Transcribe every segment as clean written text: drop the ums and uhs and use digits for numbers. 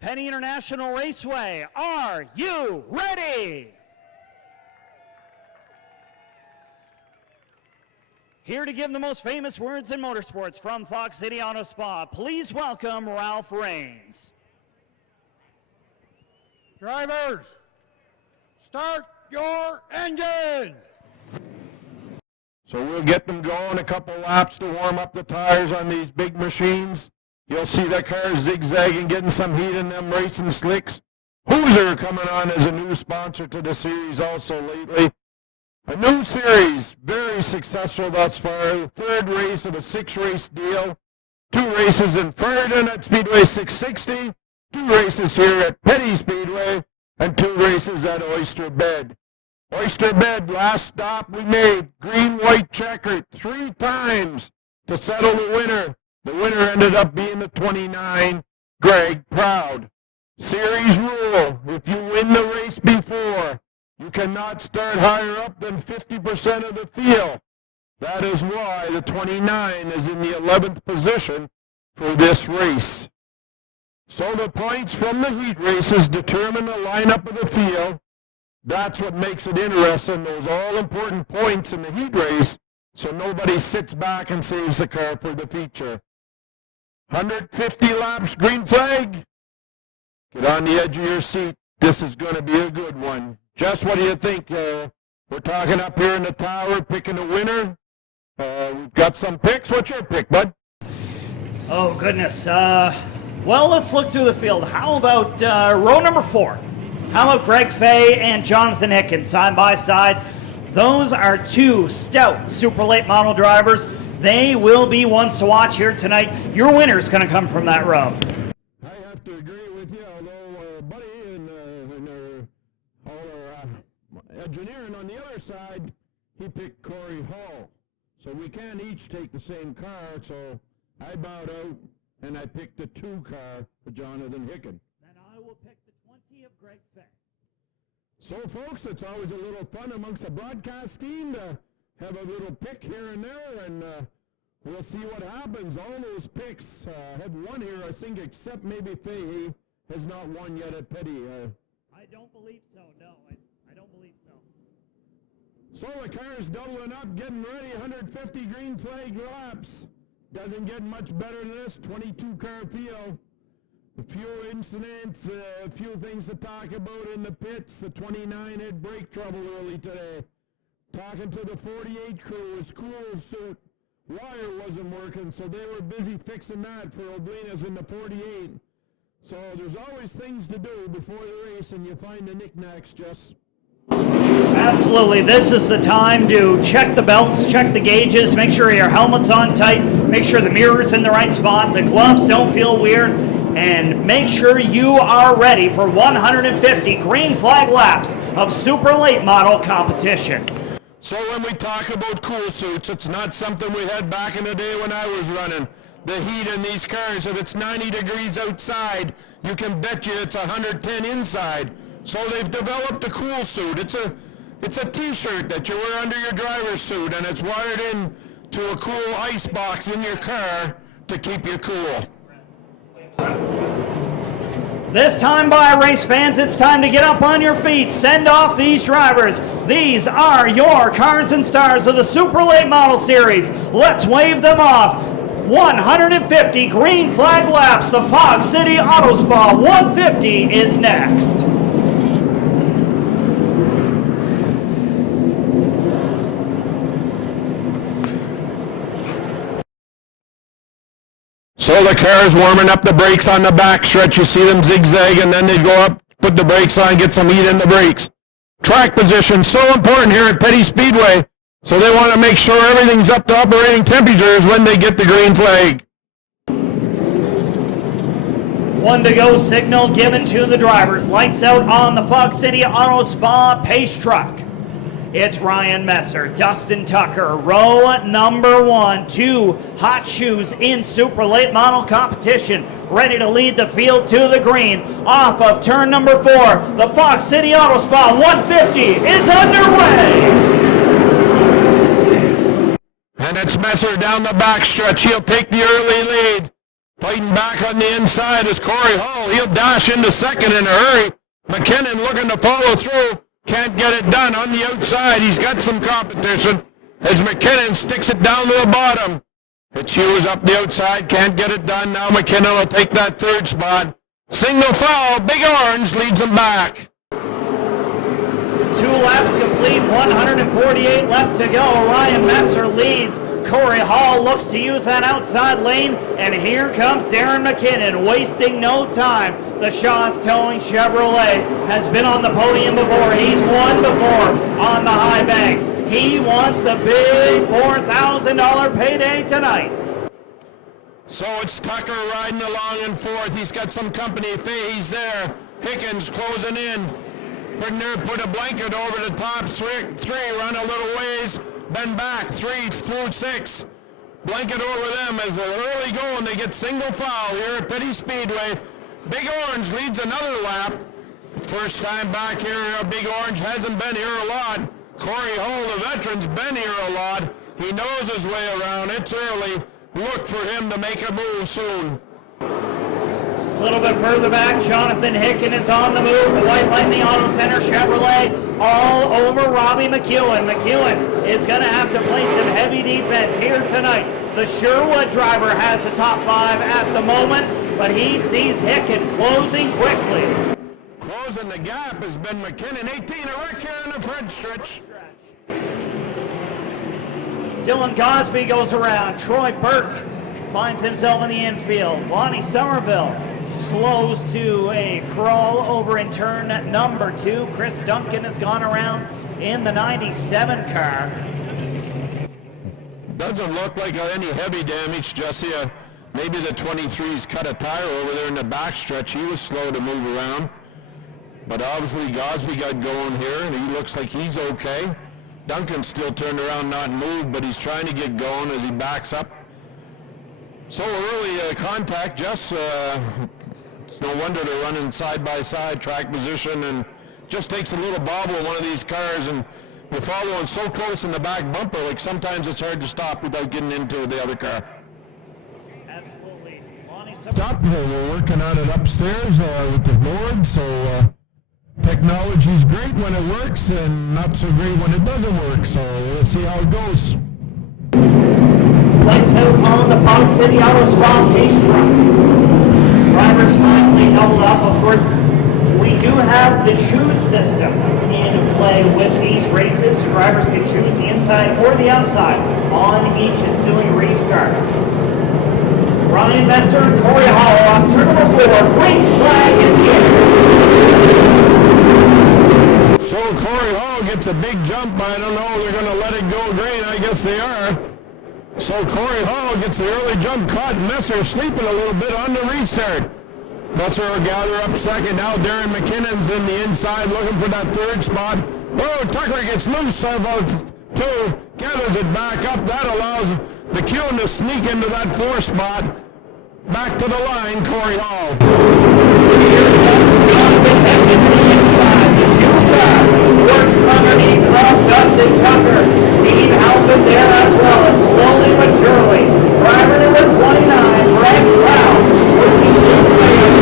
Petty International Raceway, are you ready? Here to give the most famous words in motorsports from Fox City Auto Spa, please welcome Ralph Rains. Drivers, start your engine! So we'll get them going a couple laps to warm up the tires on these big machines. You'll see the cars zigzagging, getting some heat in them racing slicks. Hoosier coming on as a new sponsor to the series also lately. A new series, very successful thus far. The third race of a 6-race deal. 2 races in Ferguson at Speedway 660, 2 races here at Petty Speedway, and 2 races at Oyster Bed. Oyster Bed, last stop we made, green-white checkered 3 times to settle the winner. The winner ended up being the 29, Greg Proud. Series rule, if you win the race before, you cannot start higher up than 50% of the field. That is why the 29 is in the 11th position for this race. So the points from the heat races determine the lineup of the field. That's what makes it interesting, those all-important points in the heat race, so nobody sits back and saves the car for the feature. 150 laps, green flag. Get on the edge of your seat. This is going to be a good one. Jess, what do you think? We're talking up here in the tower, picking a winner. We've got some picks. What's your pick, bud? Oh, goodness. Well, let's look through the field. How about row number 4? How about Greg Fay and Jonathan Hicken side by side? Those are 2 stout super late model drivers. They will be ones to watch here tonight. Your winner is going to come from that row. I have to agree with you, although Buddy and our engineering on the other side, he picked Cory Hall. So we can't each take the same car, so I bowed out and I picked the 2 car for Jonathan Hicken. Then I will pick the 20 of Greg Fay. So folks, it's always a little fun amongst the broadcast team to have a little pick here and there, and we'll see what happens. All those picks have won here, I think, except maybe Fahey has not won yet at Petty. I don't believe so, no. I don't believe so. So the car's doubling up, getting ready, 150 green flag laps. Doesn't get much better than this, 22-car field. A few incidents, a few things to talk about in the pits. The 29 had brake trouble early today. Talking to the 48 crew, his cool suit wire wasn't working, so they were busy fixing that for Oblinas in the 48. So there's always things to do before the race, and you find the knickknacks, Jess. Absolutely. This is the time to check the belts, check the gauges, make sure your helmet's on tight, make sure the mirror's in the right spot, the gloves don't feel weird, and make sure you are ready for 150 green flag laps of super late model competition. So when we talk about cool suits, it's not something we had back in the day when I was running. The heat in these cars, if it's 90 degrees outside, you can bet you it's 110 inside. So they've developed a cool suit. It's a t-shirt that you wear under your driver's suit, and it's wired in to a cool ice box in your car to keep you cool. This time by race fans, it's time to get up on your feet. Send off these drivers. These are your cars and stars of the Super Late Model Series. Let's wave them off. 150 green flag laps. The Fox City Auto Spa 150 is next. So the car's warming up the brakes on the back stretch. You see them zigzag, and then they go up, put the brakes on, get some heat in the brakes. Track position, so important here at Petty Speedway. So they want to make sure everything's up to operating temperatures when they get the green flag. 1 to go signal given to the drivers. Lights out on the Fox City Auto Spa pace truck. It's Ryan Messer, Dustin Tucker, row number 1, 2 hot shoes in super late model competition, ready to lead the field to the green. Off of turn number 4, the Fox City Auto Spa 150 is underway. And it's Messer down the backstretch. He'll take the early lead. Fighting back on the inside is Cory Hall. He'll dash into second in a hurry. McKinnon looking to follow through. Can't get it done on the outside. He's got some competition as McKinnon sticks it down to the bottom. It's Hughes up the outside. Can't get it done. Now McKinnon will take that third spot. Single foul. Big Orange leads him back. 2 laps complete, 148 left to go. Ryan Messer leads. Cory Hall looks to use that outside lane, and here comes Darren McKinnon, wasting no time. The Shaw's Towing Chevrolet has been on the podium before. He's won before on the high banks. He wants the big $4,000 payday tonight. So it's Tucker riding along in fourth. He's got some company. Fahey's there. Higgins closing in. Put a blanket over the top three, run a little ways, then back 3 through 6. Blanket over them as an early goal, and they get single foul here at Petty Speedway. Big Orange leads another lap. First time back here, Big Orange hasn't been here a lot. Cory Hall, the veteran's been here a lot. He knows his way around. It's early. Look for him to make a move soon. A little bit further back, Jonathan Hicken is on the move. The White Lightning Auto Center Chevrolet all over Robbie McEwen. McEwen is going to have to play some heavy defense here tonight. The Sherwood driver has the top 5 at the moment, but he sees Hicken closing quickly. Closing the gap has been McKinnon. 18 a wreck here in the front stretch. Dylan Gosbee goes around. Troy Burke finds himself in the infield. Lonnie Somerville slows to a crawl over in turn number 2. Chris Duncan has gone around in the 97 car. Doesn't look like any heavy damage, Jesse. Maybe the 23's cut a tire over there in the backstretch. He was slow to move around. But obviously Gosbee got going here, and he looks like he's okay. Duncan still turned around, not moved, but he's trying to get going as he backs up. So early contact, Jess. It's no wonder they're running side-by-side track position, and just takes a little bobble of one of these cars, and you're following so close in the back bumper, like sometimes it's hard to stop without getting into the other car. Absolutely. Stop here. We're working on it upstairs with the board, so technology's great when it works and not so great when it doesn't work, so we'll see how it goes. Lights out on the Fox City Auto Spa pace truck. Drivers finally doubled up. Of course, we do have the choose system in play with these races. Drivers can choose the inside or the outside on each ensuing restart. Ryan Messer and Cory Hall off turn number 4. Green flag in the air. So Cory Hall gets a big jump. I don't know. They're going to let it go green. I guess they are. So Cory Hall gets the early jump caught. Messer sleeping a little bit on the restart. Messer will gather up second. Now Darren McKinnon's in the inside looking for that third spot. Oh, Tucker gets loose about 2. Gathers it back up. That allows McEwen to sneak into that 4th spot. Back to the line, Cory Hall. Works underneath from Dustin Tucker. Steve Halpin there as well, and slowly but surely, driver number 29, Greg Brown, working his way up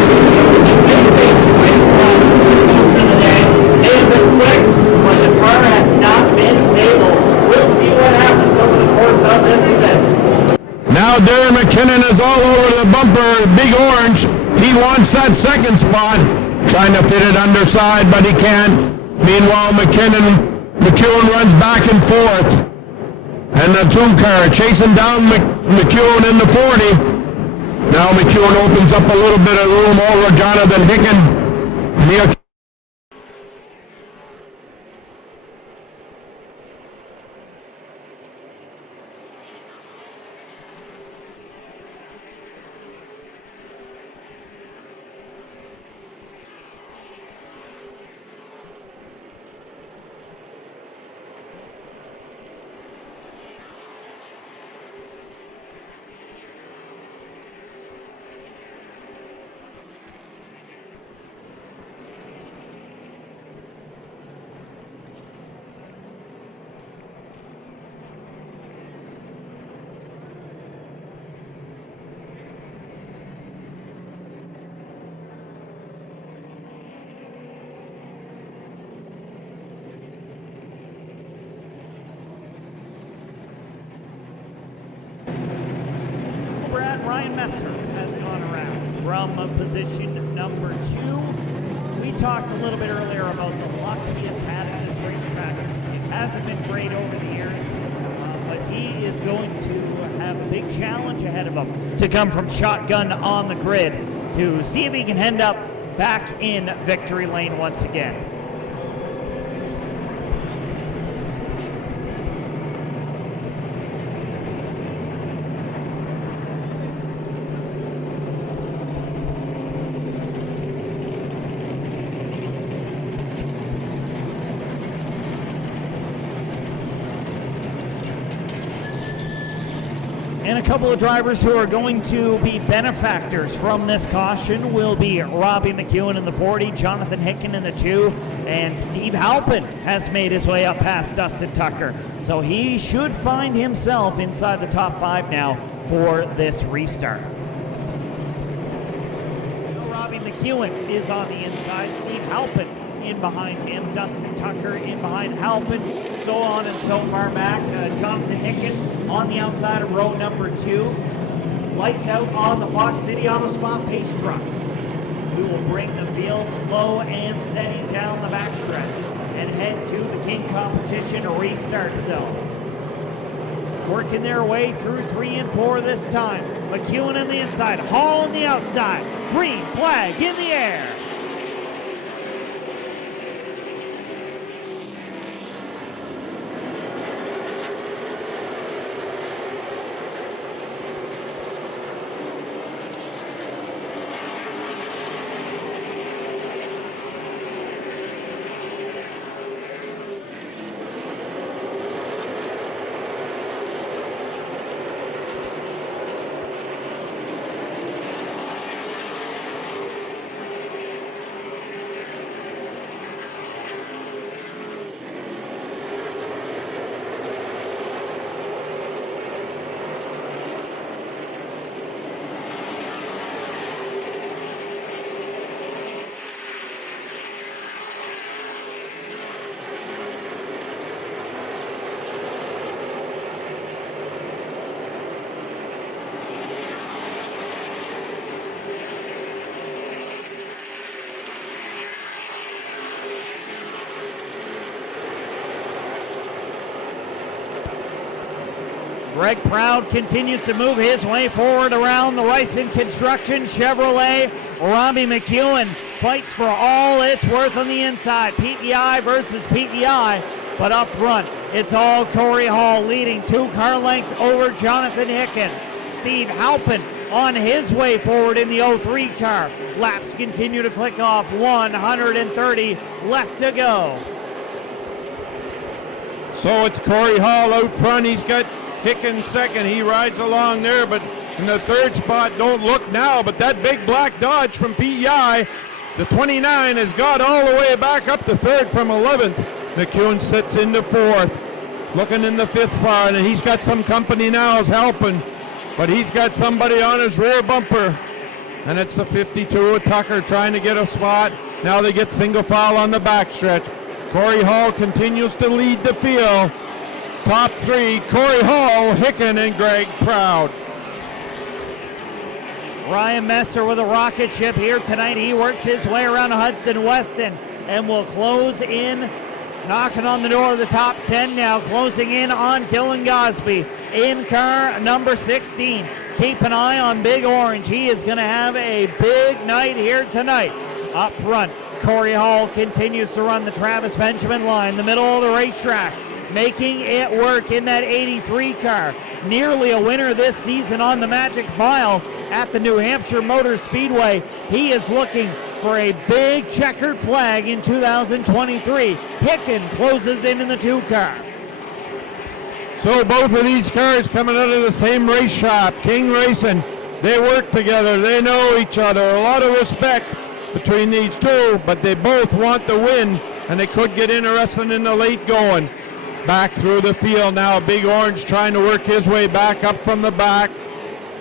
to make this quick run most of the day. They've been quick, but the car has not been stable. We'll see what happens over the course of this event. Now Darren McKinnon is all over the bumper. Big Orange. He wants that second spot. Trying to fit it underside, but he can't. Meanwhile, McEwen runs back and forth. And the 2 car chasing down McEwen in the 40. Now McEwen opens up a little bit of room over Jonathan Hicken. Ryan Messer has gone around from position number 2. We talked a little bit earlier about the luck he has had at this racetrack. It hasn't been great over the years, but he is going to have a big challenge ahead of him to come from shotgun on the grid to see if he can end up back in victory lane once again. And a couple of drivers who are going to be benefactors from this caution will be Robbie McEwen in the 40, Jonathan Hicken in the 2, and Steve Halpin has made his way up past Dustin Tucker. So he should find himself inside the top 5 now for this restart. Robbie McEwen is on the inside, Steve Halpin in behind him, Dustin Tucker in behind Halpin, so on and so far back. Jonathan Hicken on the outside of row number 2. Lights out on the Fox City Auto Spa pace truck. We will bring the field slow and steady down the backstretch and head to the King Competition restart zone. Working their way through 3 and 4 this time. McEwen on the inside, Hall on the outside. Green flag in the air. Greg Proud continues to move his way forward around the Ryson Construction Chevrolet. Robbie McEwen fights for all it's worth on the inside. PEI versus PEI, but up front, it's all Cory Hall leading 2 car lengths over Jonathan Hicken. Steve Halpin on his way forward in the 03 car. Laps continue to click off, 130 left to go. So it's Cory Hall out front. He's got Hicken second. He rides along there, but in the 3rd spot, don't look now, but that big black Dodge from PEI, the 29, has got all the way back up to 3rd from 11th. McEwen sits into 4th, looking in the 5th spot, and he's got some company now is helping, but he's got somebody on his rear bumper, and it's the 52 with Tucker trying to get a spot. Now they get single file on the backstretch. Cory Hall continues to lead the field. Top 3, Cory Hall, Hicken, and Greg Proud. Ryan Messer with a rocket ship here tonight. He works his way around Hudson Weston and will close in, knocking on the door of the top 10 now, closing in on Dylan Gosbee in car number 16. Keep an eye on Big Orange. He is going to have a big night here tonight. Up front, Cory Hall continues to run the Travis Benjamin line, the middle of the racetrack, making it work in that 83 car. Nearly a winner this season on the Magic Mile at the New Hampshire Motor Speedway. He is looking for a big checkered flag in 2023. Hicken closes in the 2 car. So both of these cars coming out of the same race shop, King Racing. They work together, they know each other. A lot of respect between these two, but they both want the win, and they could get interesting in the late going. Back through the field now, Big Orange trying to work his way back up from the back.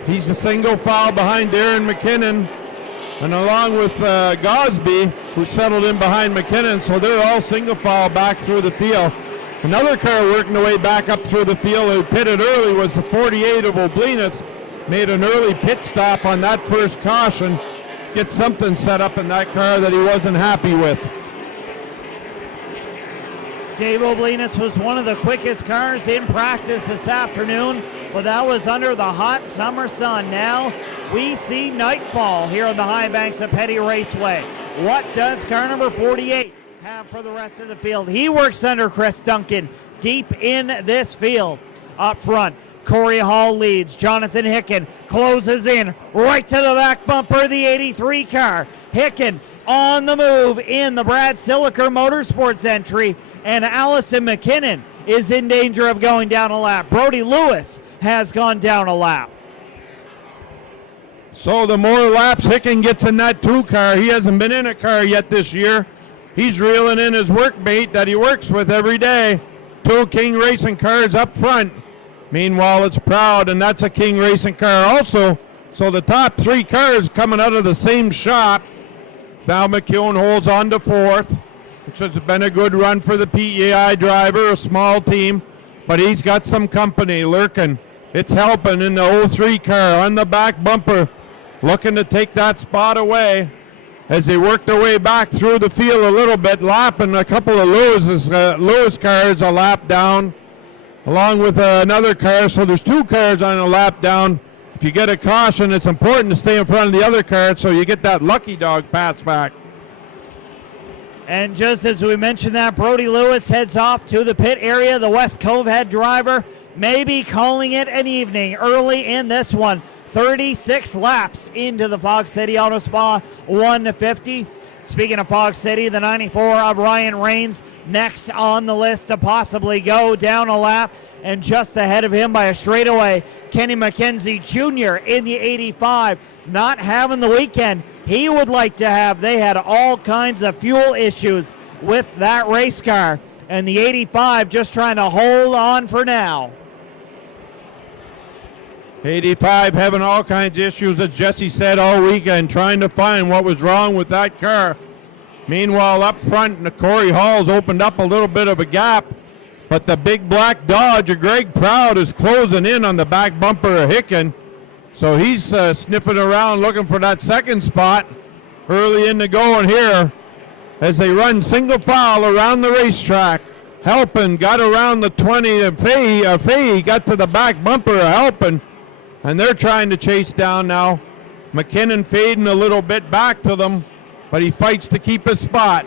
He's a single foul behind Darren McKinnon, and along with Gosbee, who settled in behind McKinnon, so they're all single foul back through the field. Another car working the way back up through the field who pitted early was the 48 of Oblinus. made an early pit stop on that first caution, get something set up in that car that he wasn't happy with. Dave Oblinus was one of the quickest cars in practice this afternoon, but that was under the hot summer sun. Now we see nightfall here on the high banks of Petty Raceway. What does car number 48 have for the rest of the field? He works under Chris Duncan deep in this field. Up front, Cory Hall leads. Jonathan Hicken closes in right to the back bumper of the 83 car. Hicken on the move in the Brad Siliker Motorsports entry, and Allison McKinnon is in danger of going down a lap. Brody Lewis has gone down a lap. So the more laps Hicken gets in that 2 car, he hasn't been in a car yet this year. He's reeling in his workmate that he works with every day. 2 King Racing cars up front. Meanwhile, it's Proud, and that's a King Racing car also. So the top 3 cars coming out of the same shop. Now McEwen holds on to 4th, which has been a good run for the PEI driver, a small team, but he's got some company lurking. It's helping in the 03 car on the back bumper, looking to take that spot away as they work their way back through the field a little bit, lapping a couple of Lewis cars a lap down, along with another car. So there's 2 cars on a lap down. If you get a caution, it's important to stay in front of the other car so you get that lucky dog pass back. And just as we mentioned that, Brody Lewis heads off to the pit area. The West Cove head driver may be calling it an evening early in this one. 36 laps into the Fog City Auto Spa 150. Speaking of Fog City, the 94 of Ryan Rains next on the list to possibly go down a lap, and just ahead of him by a straightaway, Kenny McKenzie Jr. in the 85, not having the weekend he would like to have. They had all kinds of fuel issues with that race car, and the 85 just trying to hold on for now. 85 having all kinds of issues, as Jesse said, all weekend, trying to find what was wrong with that car. Meanwhile, up front, Cory Hall's opened up a little bit of a gap, but the big black Dodge of Greg Proud is closing in on the back bumper of Hicken. So he's sniffing around looking for that second spot early in the going here as they run single file around the racetrack. Helpin got around the 20. Fahey got to the back bumper of Helpin, and they're trying to chase down now. McKinnon fading a little bit back to them, but he fights to keep his spot.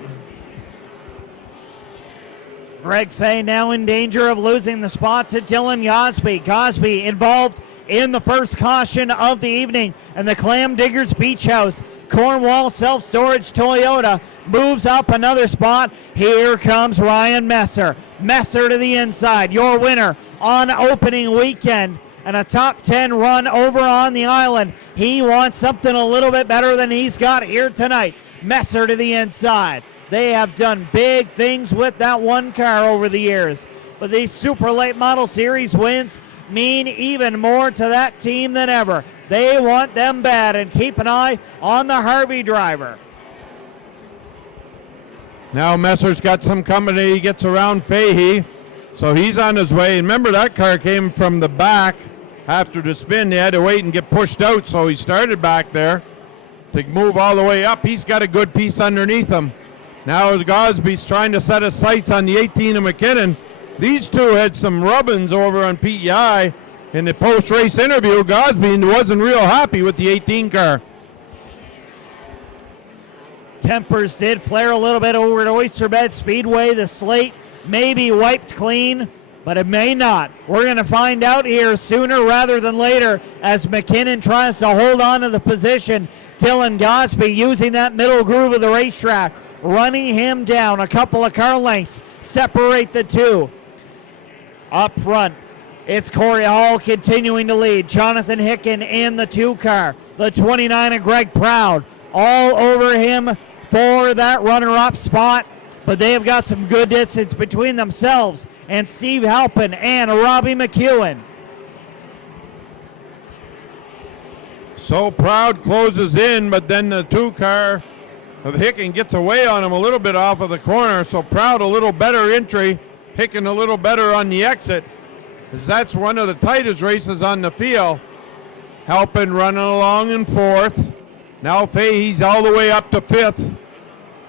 Greg Fay now in danger of losing the spot to Dylan Gosbee. Gosbee involved in the first caution of the evening, and the Clam Diggers Beach House Cornwall Self-Storage Toyota moves up another spot. Here comes Ryan Messer. Messer to the inside, your winner on opening weekend, and a top 10 run over on the island. He wants something a little bit better than he's got here tonight. Messer to the inside. They have done big things with that one car over the years, but these super late model series wins mean even more to that team than ever. They want them bad, and keep an eye on the Harvey driver. Now Messer's got some company. He gets around Fahey, so he's on his way. Remember, that car came from the back after the spin. They had to wait and get pushed out, so he started back there to move all the way up. He's got a good piece underneath him. Now Gosbee's trying to set his sights on the 18 of McKinnon. These two had some rubbings over on PEI in the post-race interview. Gosbee wasn't real happy with the 18 car. Tempers did flare a little bit over at Oysterbed Speedway. The slate may be wiped clean, but it may not. We're going to find out here sooner rather than later as McKinnon tries to hold on to the position. Dylan Gosbee using that middle groove of the racetrack, running him down. A couple of car lengths separate the two. Up front, it's Cory Hall continuing to lead. Jonathan Hicken in the 2 car. The 29 of Greg Proud all over him for that runner-up spot, but they have got some good distance between themselves and Steve Halpin and Robbie McEwen. So Proud closes in, but then the 2 car of Hicken gets away on him a little bit off of the corner. So Proud a little better entry, Hicken a little better on the exit, as that's one of the tightest races on the field. helping, running along in 4th. Now Fahey's all the way up to 5th.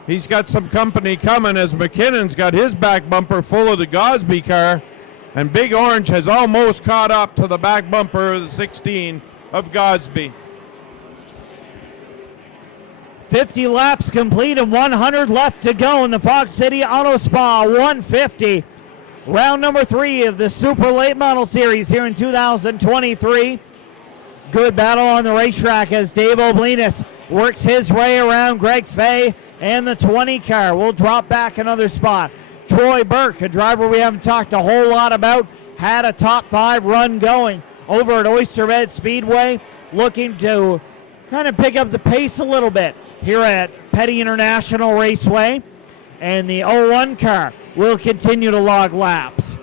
He's got some company coming as McKinnon's got his back bumper full of the Gosbee car. And Big Orange has almost caught up to the back bumper of the 16 of Gosbee. 50 laps complete and 100 left to go in the Fox City Auto Spa 150. Round number 3 of the Super Late Model Series here in 2023. Good battle on the racetrack as Dave Oblinas works his way around Greg Fay and the 20 car. Will drop back another spot. Troy Burke, a driver we haven't talked a whole lot about, had a top 5 run going over at Oyster Bed Speedway, looking to kind of pick up the pace a little bit here at Petty International Raceway. And the 01 car will continue to log laps.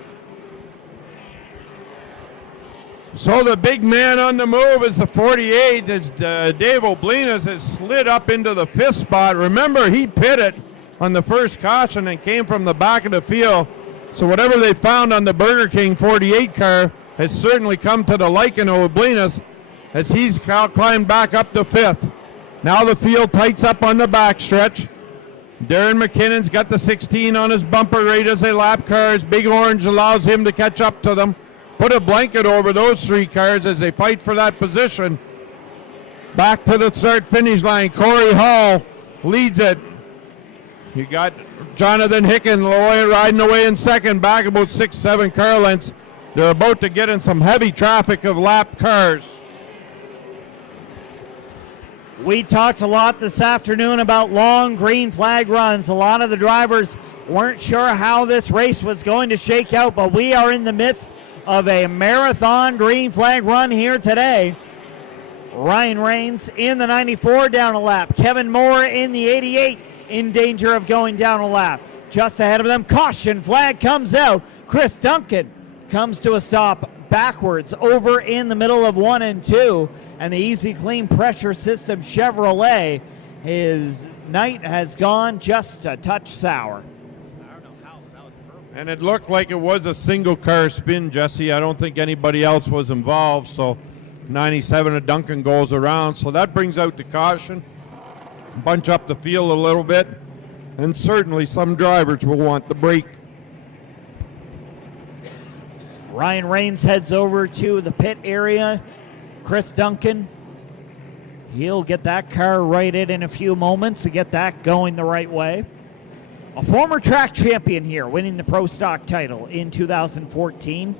So the big man on the move is the 48 as Dave Oblinas has slid up into the 5th spot. Remember, he pitted on the first caution and came from the back of the field. So whatever they found on the Burger King 48 car has certainly come to the liking of Oblinas as he's climbed back up to 5th. Now the field tights up on the backstretch. Darren McKinnon's got the 16 on his bumper right as they lap cars. Big Orange allows him to catch up to them. Put a blanket over those 3 cars as they fight for that position. Back to the start-finish line. Cory Hall leads it. You got Jonathan Hicken riding away in second, back about 6-7 car lengths. They're about to get in some heavy traffic of lap cars. We talked a lot this afternoon about long green flag runs. A lot of the drivers weren't sure how this race was going to shake out, but we are in the midst of a marathon green flag run here today. Ryan Rains in the 94 down a lap. Kevin Moore in the 88 in danger of going down a lap. Just ahead of them, caution flag comes out. Chris Duncan comes to a stop backwards over in the middle of 1 and 2. And the Easy Clean Pressure System Chevrolet, his night has gone just a touch sour. And it looked like it was a single car spin, Jesse. I don't think anybody else was involved. So 97 of Duncan goes around. So that brings out the caution. Bunch up the field a little bit. And certainly some drivers will want the break. Ryan Rains heads over to the pit area. Chris Duncan, he'll get that car righted in a few moments to get that going the right way. A former track champion here, winning the Pro Stock title in 2014.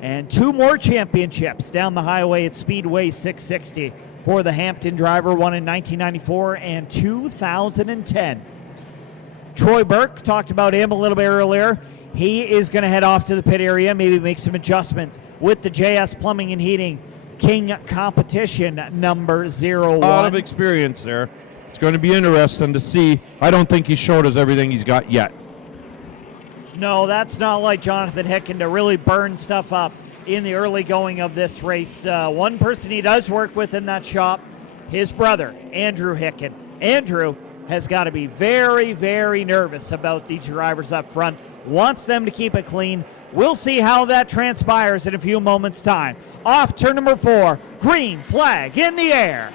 And 2 more championships down the highway at Speedway 660 for the Hampton driver, one in 1994 and 2010. Troy Burke, talked about him a little bit earlier. He is going to head off to the pit area, maybe make some adjustments with the JS Plumbing and Heating King competition number 01. A lot of experience there. It's going to be interesting to see. I don't think he showed us everything he's got yet. No, that's not like Jonathan Hicken to really burn stuff up in the early going of this race. One person he does work with in that shop, his brother, Andrew Hicken. Andrew has got to be very, very nervous about these drivers up front. Wants them to keep it clean. We'll see how that transpires in a few moments' time. Off turn number 4, green flag in the air.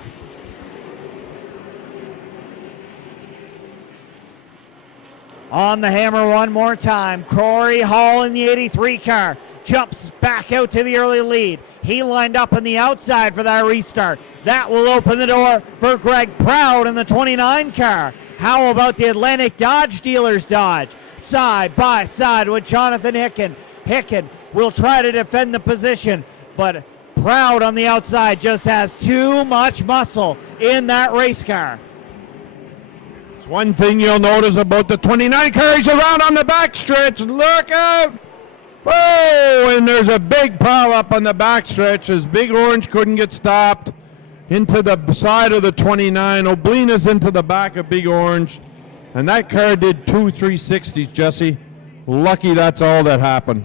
On the hammer one more time, Cory Hall in the 83 car jumps back out to the early lead. He lined up on the outside for that restart. That will open the door for Greg Proud in the 29 car. How about the Atlantic Dodge dealers Dodge? Side by side with Jonathan Hicken. Hicken will try to defend the position, but Proud on the outside just has too much muscle in that race car. It's one thing you'll notice about the 29 car. He's around on the backstretch. Look out! Oh, and there's a big pile up on the backstretch as Big Orange couldn't get stopped into the side of the 29. Oblinas into the back of Big Orange. And that car did 2 360s, Jesse. Lucky that's all that happened.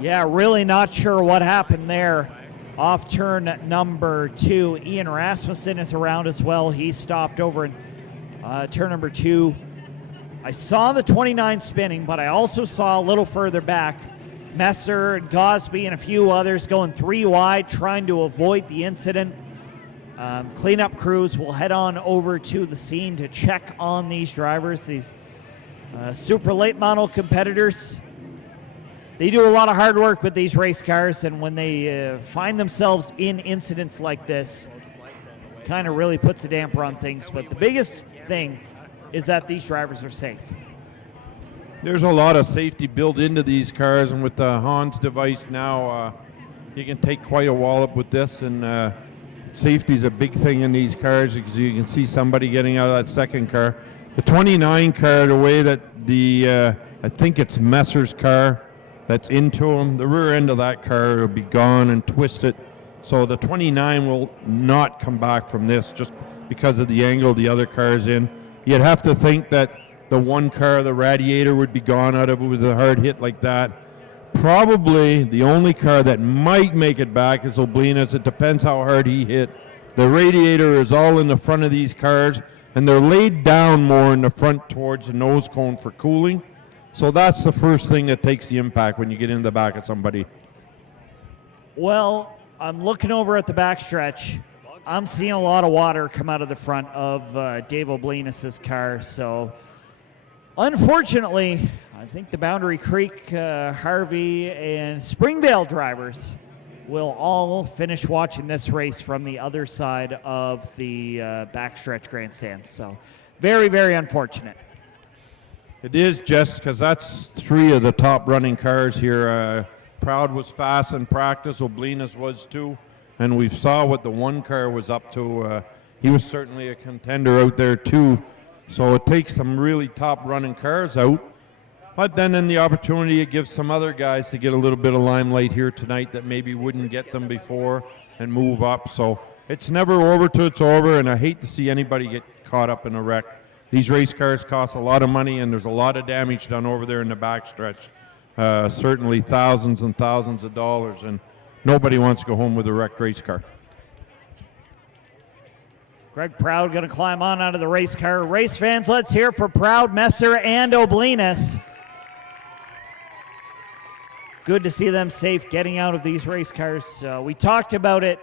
Yeah, really not sure what happened there. Off turn number 2, Ian Rasmussen is around as well. He stopped over in turn number 2. I saw the 29 spinning, but I also saw a little further back Messer and Gosbee and a few others going 3 wide, trying to avoid the incident. Cleanup crews will head on over to the scene to check on these drivers, these super late model competitors. They do a lot of hard work with these race cars, and when they find themselves in incidents like this, kind of really puts a damper on things. But the biggest thing is that these drivers are safe. There's a lot of safety built into these cars, and with the Hans device now, you can take quite a wallop with this, and safety is a big thing in these cars because you can see somebody getting out of that second car. The 29 car, the way that I think it's Messer's car that's into him, the rear end of that car will be gone and twisted. So the 29 will not come back from this just because of the angle the other car's in. You'd have to think that the one car, the radiator, would be gone out of it with a hard hit like that. Probably the only car that might make it back is Oblina's. It depends how hard he hit. The radiator is all in the front of these cars, and they're laid down more in the front towards the nose cone for cooling. So that's the first thing that takes the impact when you get in the back of somebody. Well, I'm looking over at the backstretch. I'm seeing a lot of water come out of the front of Dave Oblinas' car, so unfortunately, I think the Boundary Creek, Harvey, and Springvale drivers will all finish watching this race from the other side of the backstretch grandstands. So very, very unfortunate. It is, Jess, because that's 3 of the top running cars here. Proud was fast in practice, Oblinas was too, and we saw what the one car was up to. He was certainly a contender out there too. So it takes some really top running cars out. But then in the opportunity, it gives some other guys to get a little bit of limelight here tonight that maybe wouldn't get them before and move up. So it's never over till it's over, and I hate to see anybody get caught up in a wreck. These race cars cost a lot of money, and there's a lot of damage done over there in the backstretch. Certainly thousands and thousands of dollars, and nobody wants to go home with a wrecked race car. Greg Proud going to climb on out of the race car. Race fans, let's hear for Proud, Messer, and Oblinas. Good to see them safe getting out of these race cars. We talked about it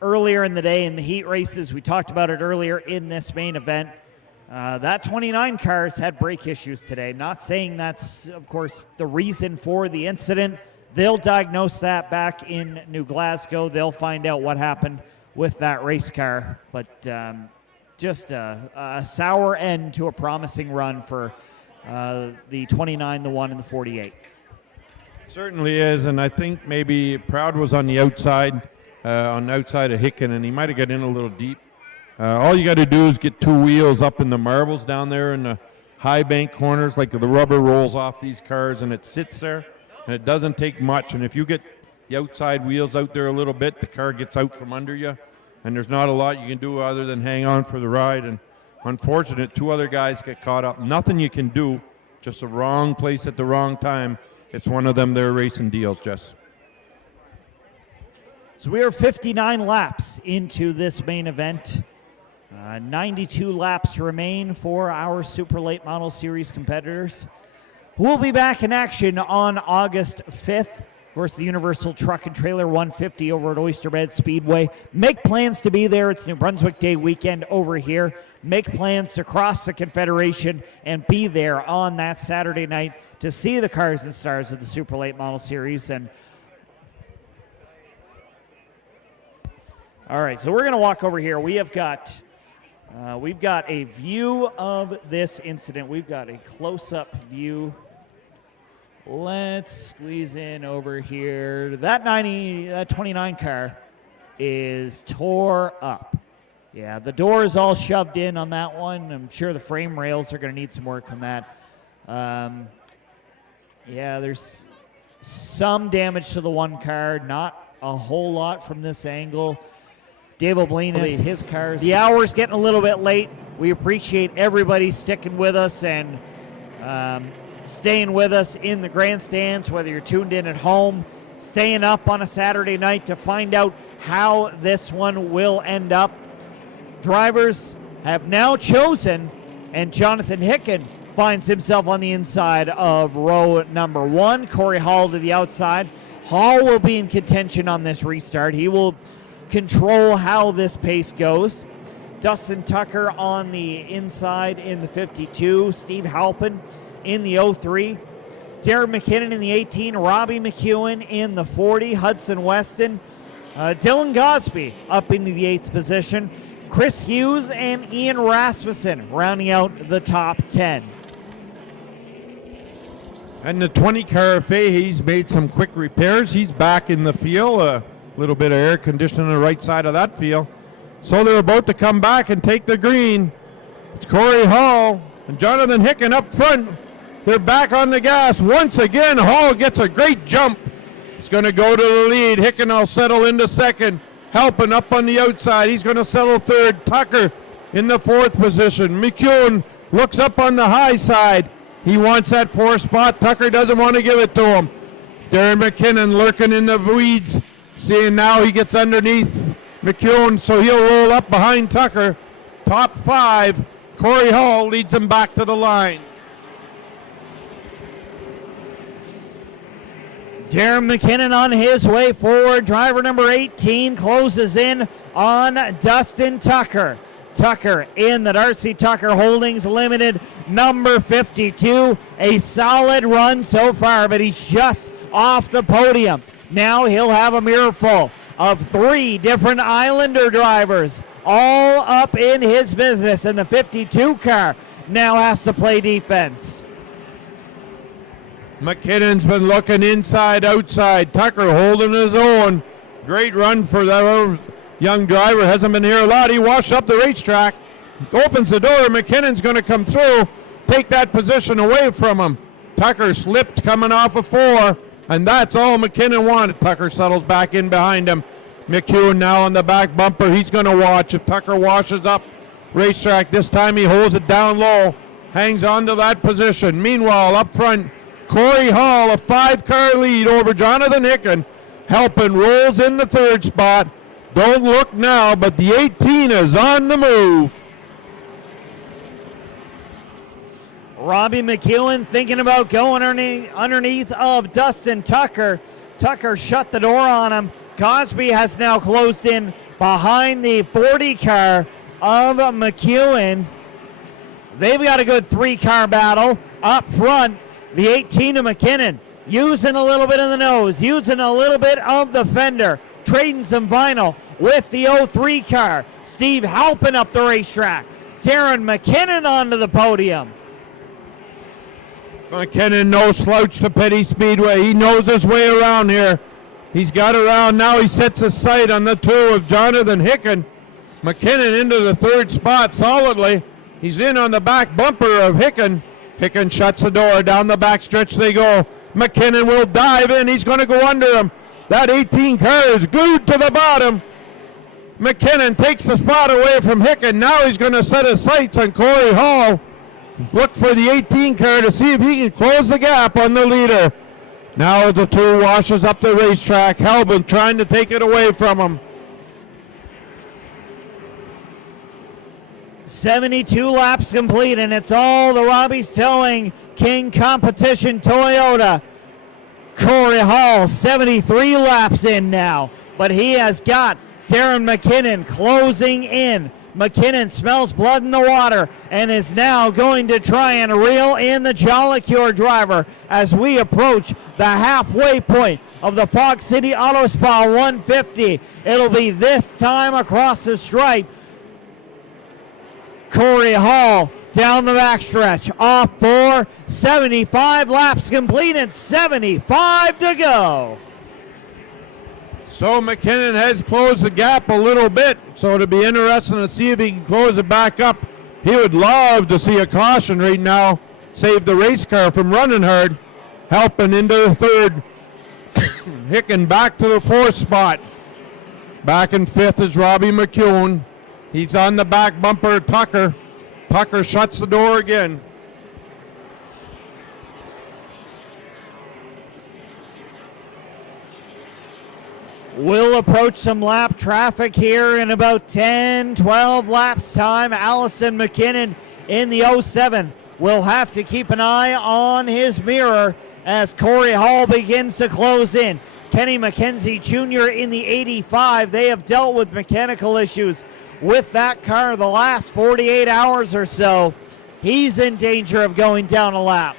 earlier in the day in the heat races. We talked about it earlier in this main event. That 29 cars had brake issues today. Not saying that's, of course, the reason for the incident. They'll diagnose that back in New Glasgow. They'll find out what happened with that race car. But just a sour end to a promising run for the 29, the 1, and the 48. Certainly is, and I think maybe Proud was on the outside of Hicken, and he might have got in a little deep. All you got to do is get 2 wheels up in the marbles down there in the high bank corners, like the rubber rolls off these cars, and it sits there, and it doesn't take much. And if you get the outside wheels out there a little bit, the car gets out from under you, and there's not a lot you can do other than hang on for the ride. And unfortunate, 2 other guys get caught up. Nothing you can do, just the wrong place at the wrong time. It's one of them their racing deals, Jess. So we are 59 laps into this main event. 92 laps remain for our Super Late Model Series competitors, who will be back in action on August 5th. Of course, the Universal Truck and Trailer 150 over at Oyster Bed Speedway. Make plans to be there. It's New Brunswick Day weekend over here. Make plans to cross the Confederation and be there on that Saturday night to see the cars and stars of the Super Late Model Series. And all right, so we're going to walk over here. We've got a view of this incident. We've got a close-up view. Let's squeeze in over here. That 29 car is tore up. Yeah, the door is all shoved in on that one. I'm sure the frame rails are going to need some work on that. Yeah, there's some damage to the one car, not a whole lot from this angle. Dave Oblinas, his cars. The hour's getting a little bit late. We appreciate everybody sticking with us and staying with us in the grandstands, whether you're tuned in at home, staying up on a Saturday night to find out how this one will end up. Drivers have now chosen, and Jonathan Hicken finds himself on the inside of row number 1. Cory Hall to the outside. Hall will be in contention on this restart. He will control how this pace goes. Dustin Tucker on the inside in the 52. Steve Halpin in the 03. Darren McKinnon in the 18. Robbie McEwen in the 40. Hudson Weston. Dylan Gosbee up into the 8th position. Chris Hughes and Ian Rasmussen rounding out the top 10. And the 20 car, Fahey's made some quick repairs. He's back in the field. A little bit of air conditioning on the right side of that field. So they're about to come back and take the green. It's Cory Hall and Jonathan Hicken up front. They're back on the gas. Once again, Hall gets a great jump. He's going to go to the lead. Hicken will settle into second. Helping up on the outside. He's going to settle third. Tucker in the 4th position. McEwen looks up on the high side. He wants that 4th spot. Tucker doesn't want to give it to him. Darren McKinnon lurking in the weeds. Seeing now he gets underneath McEwen, so he'll roll up behind Tucker. Top 5. Cory Hall leads him back to the line. Darren McKinnon on his way forward. Driver number 18 closes in on Dustin Tucker. Tucker in the Darcy Tucker Holdings Limited number 52. A solid run so far, but he's just off the podium. Now he'll have a mirror full of 3 different Islander drivers all up in his business, and the 52 car now has to play defense. McKinnon's been looking inside, outside. Tucker holding his own. Great run for that young driver. Hasn't been here a lot. He washed up the racetrack. Opens the door. McKinnon's going to come through. Take that position away from him. Tucker slipped coming off of 4. And that's all McKinnon wanted. Tucker settles back in behind him. McEwen now on the back bumper. He's going to watch. If Tucker washes up racetrack, this time he holds it down low. Hangs on to that position. Meanwhile, up front, Cory Hall, a 5-car lead over Jonathan Hicken. Helping rolls in the 3rd spot. Don't look now, but the 18 is on the move. Robbie McEwen thinking about going underneath of Dustin Tucker. Tucker shut the door on him. Gosbee has now closed in behind the 40 car of McEwen. They've got a good 3-car battle up front. The 18 of McKinnon using a little bit of the nose, using a little bit of the fender, trading some vinyl with the 03 car. Steve Halpin up the racetrack. Darren McKinnon onto the podium. McKinnon, no slouch to Petty Speedway. He knows his way around here. He's got around. Now he sets his sight on the 2 of Jonathan Hicken. McKinnon into the 3rd spot solidly. He's in on the back bumper of Hicken. Hicken shuts the door. Down the back stretch they go. McKinnon will dive in. He's going to go under him. That 18 car is glued to the bottom. McKinnon takes the spot away from Hicken. Now he's going to set his sights on Cory Hall. Look for the 18 car to see if he can close the gap on the leader. Now the 2 washes up the racetrack. Helbin trying to take it away from him. 72 laps complete, and it's all the Robbie's Towing King Competition Toyota. Cory Hall 73 laps in now, but he has got Darren McKinnon closing in. McKinnon smells blood in the water and is now going to try and reel in the Jollicure driver as we approach the halfway point of the Fox City Auto Spa 150. It'll be this time across the stripe. Cory Hall down the backstretch, off for 75 laps complete and 75 to go. So McKinnon has closed the gap a little bit, so it'll be interesting to see if he can close it back up. He would love to see a caution right now, save the race car from running hard. Helping into the 3rd. Hicken back to the 4th spot. Back in 5th is Robbie McEwen. He's on the back bumper of Tucker. Tucker shuts the door again. We'll approach some lap traffic here in about 10, 12 laps time. Allison McKinnon in the 07 will have to keep an eye on his mirror as Cory Hall begins to close in. Kenny McKenzie Jr. in the 85. They have dealt with mechanical issues with that car the last 48 hours or so. He's in danger of going down a lap.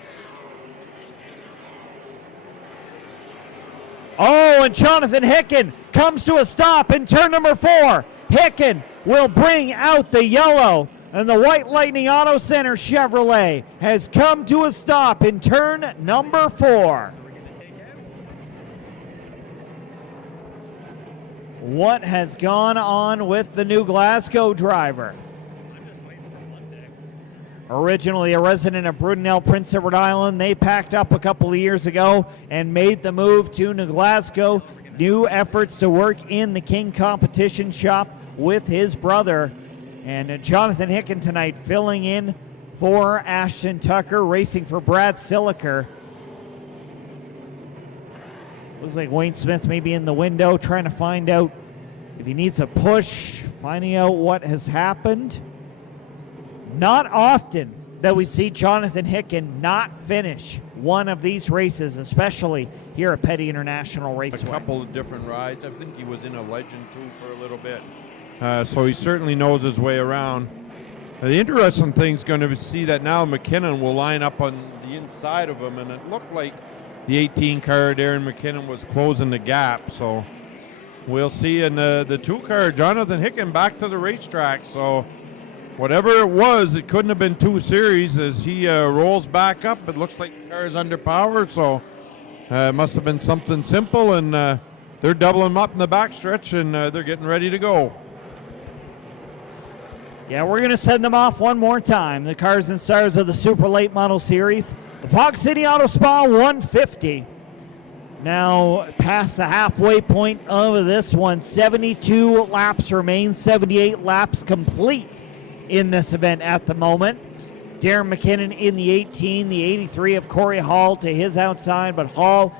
Oh, and Jonathan Hicken comes to a stop in turn number 4. Hicken will bring out the yellow, and the White Lightning Auto Center Chevrolet has come to a stop in turn number 4. What has gone on with the New Glasgow driver? Originally a resident of Brudenell, Prince Edward Island, they packed up a couple of years ago and made the move to New Glasgow. New efforts to work in the King competition shop with his brother. And Jonathan Hicken tonight filling in for Ashton Tucker, racing for Brad Siliker. Looks like Wayne Smith may be in the window trying to find out if he needs a push, finding out what has happened. Not often that we see Jonathan Hicken not finish one of these races, especially here at Petty International Raceway. A couple of different rides. I think he was in a Legend too for a little bit. So he certainly knows his way around. The interesting thing is going to see that now McKinnon will line up on the inside of him, and it looked like the 18 car, Darren McKinnon, was closing the gap. So we'll see. In the 2 car, Jonathan Hicken back to the racetrack. So whatever it was, it couldn't have been 2 series as he rolls back up. It looks like the car is underpowered, so it must have been something simple, and they're doubling him up in the backstretch, and they're getting ready to go. Yeah, we're going to send them off one more time. The cars and stars of the Super Late Model Series. The Fox City Auto Spa 150. Now past the halfway point of this one. 72 laps remain, 78 laps complete in this event at the moment. Darren McKinnon in the 18, the 83 of Cory Hall to his outside, but Hall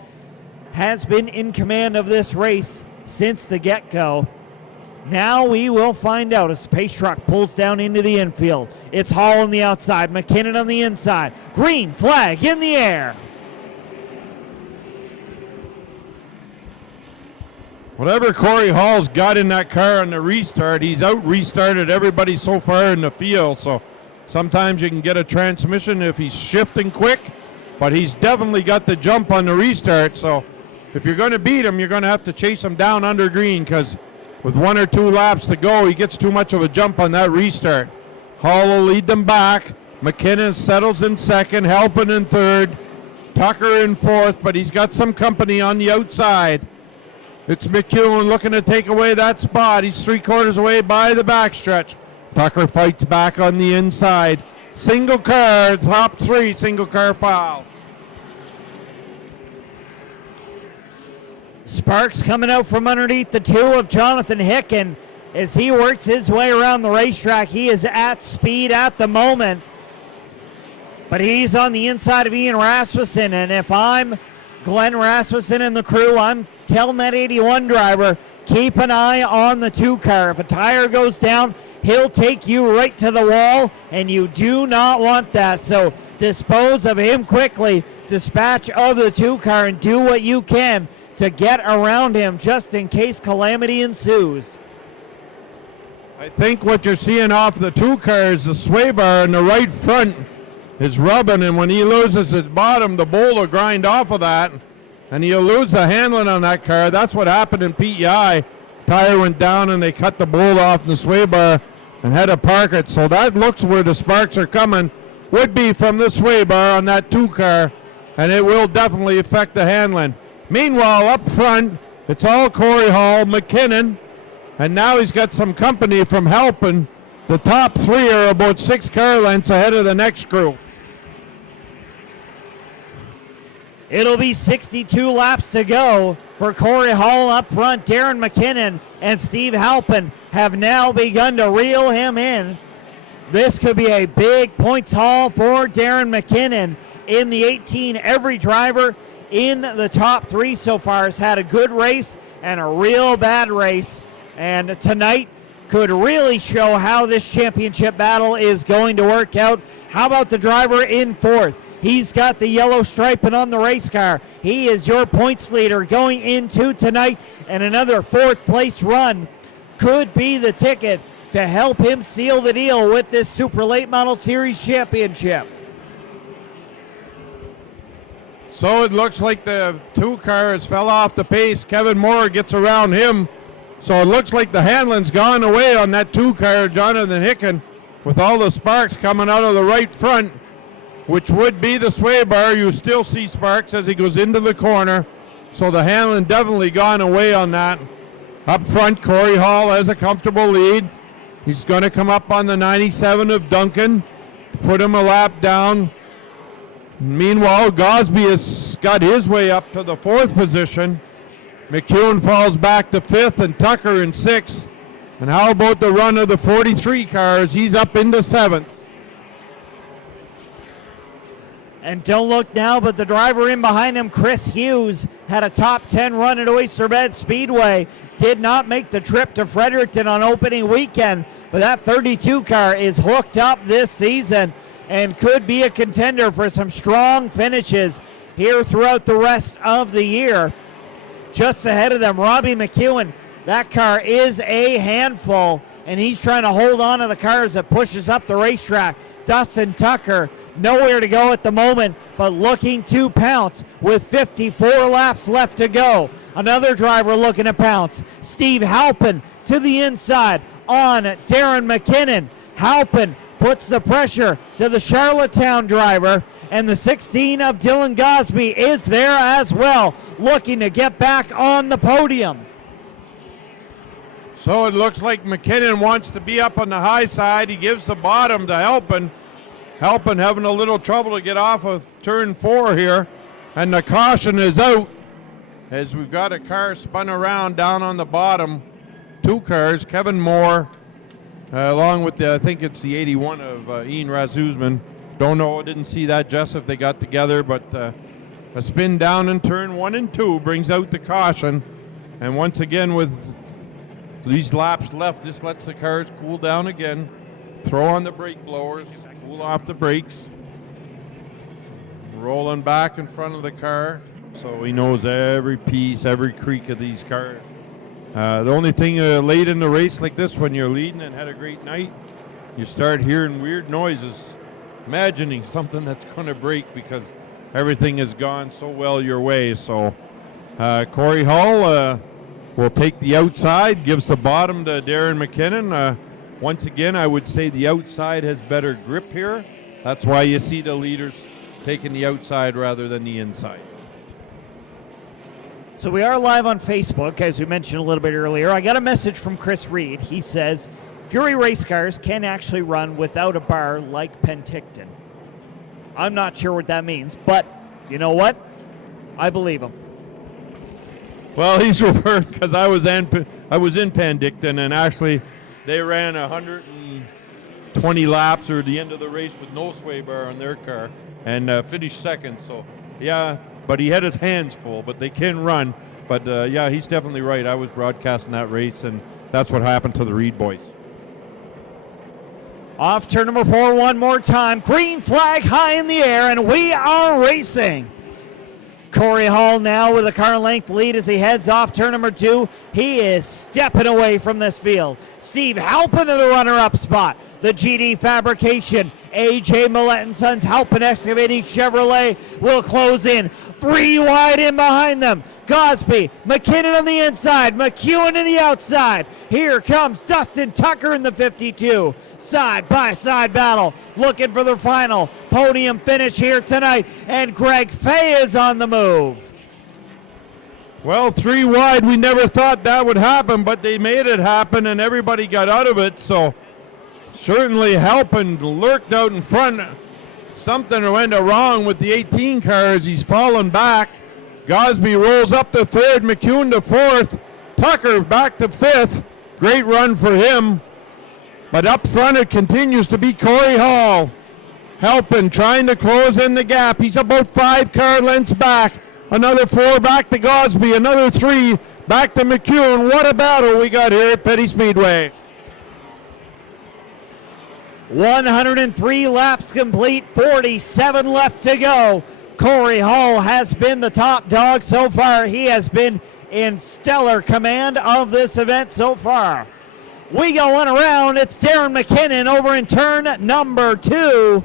has been in command of this race since the get-go. Now we will find out as the pace truck pulls down into the infield. It's Hall on the outside, McKinnon on the inside. Green flag in the air. Whatever Cory Hall's got in that car on the restart, he's out-restarted everybody so far in the field. So sometimes you can get a transmission if he's shifting quick, but he's definitely got the jump on the restart. So if you're going to beat him, you're going to have to chase him down under green, because with 1 or 2 laps to go, he gets too much of a jump on that restart. Hall will lead them back. McKinnon settles in second, Halpin in third, Tucker in fourth, but he's got some company on the outside. It's McEwen looking to take away that spot. He's 3/4 away by the backstretch. Tucker fights back on the inside. Single car, top 3, single car foul. Sparks coming out from underneath the 2 of Jonathan Hicken as he works his way around the racetrack. He is at speed at the moment, but he's on the inside of Ian Rasmussen, and if I'm Glenn Rasmussen and the crew, I'm telling that 81 driver, keep an eye on the 2 car. If a tire goes down, he'll take you right to the wall, and you do not want that. So dispose of him quickly, dispatch of the 2 car, and do what you can to get around him just in case calamity ensues. I think what you're seeing off the 2 car is the sway bar in the right front is rubbing, and when he loses his bottom, the bolt will grind off of that, and he'll lose the handling on that car. That's what happened in PEI. Tire went down, and they cut the bolt off the sway bar and had to park it. So that looks where the sparks are coming, would be from the sway bar on that 2 car, and it will definitely affect the handling. Meanwhile, up front, it's all Cory Hall, McKinnon, and now he's got some company from Halpin. The top 3 are about 6 car lengths ahead of the next group. It'll be 62 laps to go for Cory Hall up front. Darren McKinnon and Steve Halpin have now begun to reel him in. This could be a big points haul for Darren McKinnon in the 18. Every driver in the top 3 so far has had a good race and a real bad race. And tonight, could really show how this championship battle is going to work out. How about the driver in fourth? He's got the yellow striping on the race car. He is your points leader going into tonight, and another fourth place run could be the ticket to help him seal the deal with this Super Late Model Series championship. So it looks like the 2 cars fell off the pace. Kevin Moore gets around him. So it looks like the handling's gone away on that 2 car, Jonathan Hicken, with all the sparks coming out of the right front, which would be the sway bar. You still see sparks as he goes into the corner. So the handling definitely gone away on that. Up front, Cory Hall has a comfortable lead. He's going to come up on the 97 of Duncan, put him a lap down. Meanwhile, Gosbee has got his way up to the 4th position. McEwen falls back to 5th and Tucker in 6th. And how about the run of the 43 cars? He's up into 7th. And don't look now, but the driver in behind him, Chris Hughes, had a top 10 run at Oyster Bed Speedway. Did not make the trip to Fredericton on opening weekend, but that 32 car is hooked up this season and could be a contender for some strong finishes here throughout the rest of the year. Just ahead of them, Robbie McEwen. That car is a handful, and he's trying to hold on to the cars that pushes up the racetrack. Dustin Tucker, nowhere to go at the moment, but looking to pounce with 54 laps left to go. Another driver looking to pounce. Steve Halpin to the inside on Darren McKinnon. Halpin puts the pressure to the Charlottetown driver, and the 16 of Dylan Gosbee is there as well, looking to get back on the podium. So it looks like McKinnon wants to be up on the high side. He gives the bottom to Halpin. Halpin having a little trouble to get off of turn 4 here, and the caution is out as we've got a car spun around down on the bottom. 2 cars, Kevin Moore, along with the, I think it's the 81 of Ian Razuzman. Don't know, didn't see that, Jess, if they got together, but a spin down in turn 1 and 2 brings out the caution. And once again, with these laps left, this lets the cars cool down again. Throw on the brake blowers, cool off the brakes. Rolling back in front of the car, so he knows every piece, every creak of these cars. The only thing late in the race like this, when you're leading and had a great night, you start hearing weird noises, imagining something that's going to break because everything has gone so well your way. So Cory Hall will take the outside, gives the bottom to Darren McKinnon. Once again, I would say the outside has better grip here. That's why you see the leaders taking the outside rather than the inside. So we are live on Facebook, as we mentioned a little bit earlier. I got a message from Chris Reed. He says, Fury race cars can actually run without a bar like Penticton. I'm not sure what that means, but you know what? I believe him. Well, he's referred because I was in Penticton, and actually they ran 120 laps or the end of the race with no sway bar on their car and finished second. So, yeah, but he had his hands full, but they can run. But, yeah, he's definitely right. I was broadcasting that race, and that's what happened to the Reed boys. Off turn number 4 one more time. Green flag high in the air, and we are racing. Cory Hall now with a car length lead as he heads off turn number 2. He is stepping away from this field. Steve Halpin to the runner-up spot. The GD Fabrication, A.J. Millett & Sons, Halpin Excavating Chevrolet will close in. 3 wide in behind them. Gosbee, McKinnon on the inside, McEwen to the outside. Here comes Dustin Tucker in the 52. Side-by-side battle, looking for the final podium finish here tonight, and Greg Fay is on the move. Well, 3 wide, we never thought that would happen, but they made it happen, and everybody got out of it, so certainly Halpin lurked out in front. Something went wrong with the 18 car as he's fallen back. Gosbee rolls up to 3rd, McEwen to 4th, Tucker back to 5th. Great run for him. But up front it continues to be Cory Hall. Halpin trying to close in the gap. He's about 5 car lengths back. Another 4 back to Gosbee. Another 3 back to McEwen. What a battle we got here at Petty Speedway. 103 laps complete, 47 left to go. Cory Hall has been the top dog so far. He has been in stellar command of this event so far. We go one around. It's Darren McKinnon over in turn number 2.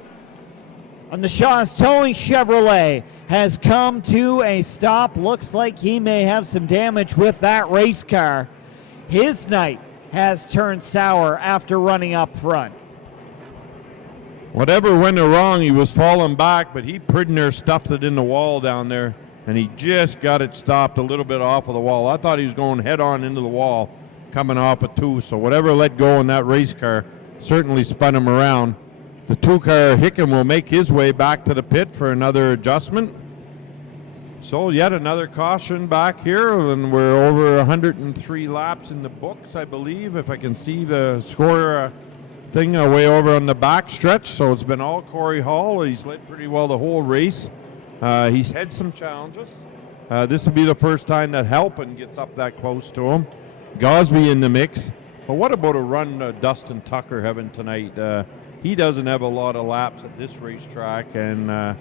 On the Shaw's Towing Chevrolet has come to a stop. Looks like he may have some damage with that race car. His night has turned sour after running up front. Whatever went wrong, he was falling back, but he pretty near stuffed it in the wall down there, and he just got it stopped a little bit off of the wall. I thought he was going head on into the wall coming off of 2, so whatever let go in that race car certainly spun him around. The 2-car Hicken will make his way back to the pit for another adjustment. So yet another caution back here, and we're over 103 laps in the books, I believe, if I can see the score thing way over on the back stretch. So it's been all Cory Hall. He's led pretty well the whole race. He's had some challenges. This will be the first time that Halpin gets up that close to him. Gosbee in the mix. But what about a run Dustin Tucker having tonight? He doesn't have a lot of laps at this racetrack, and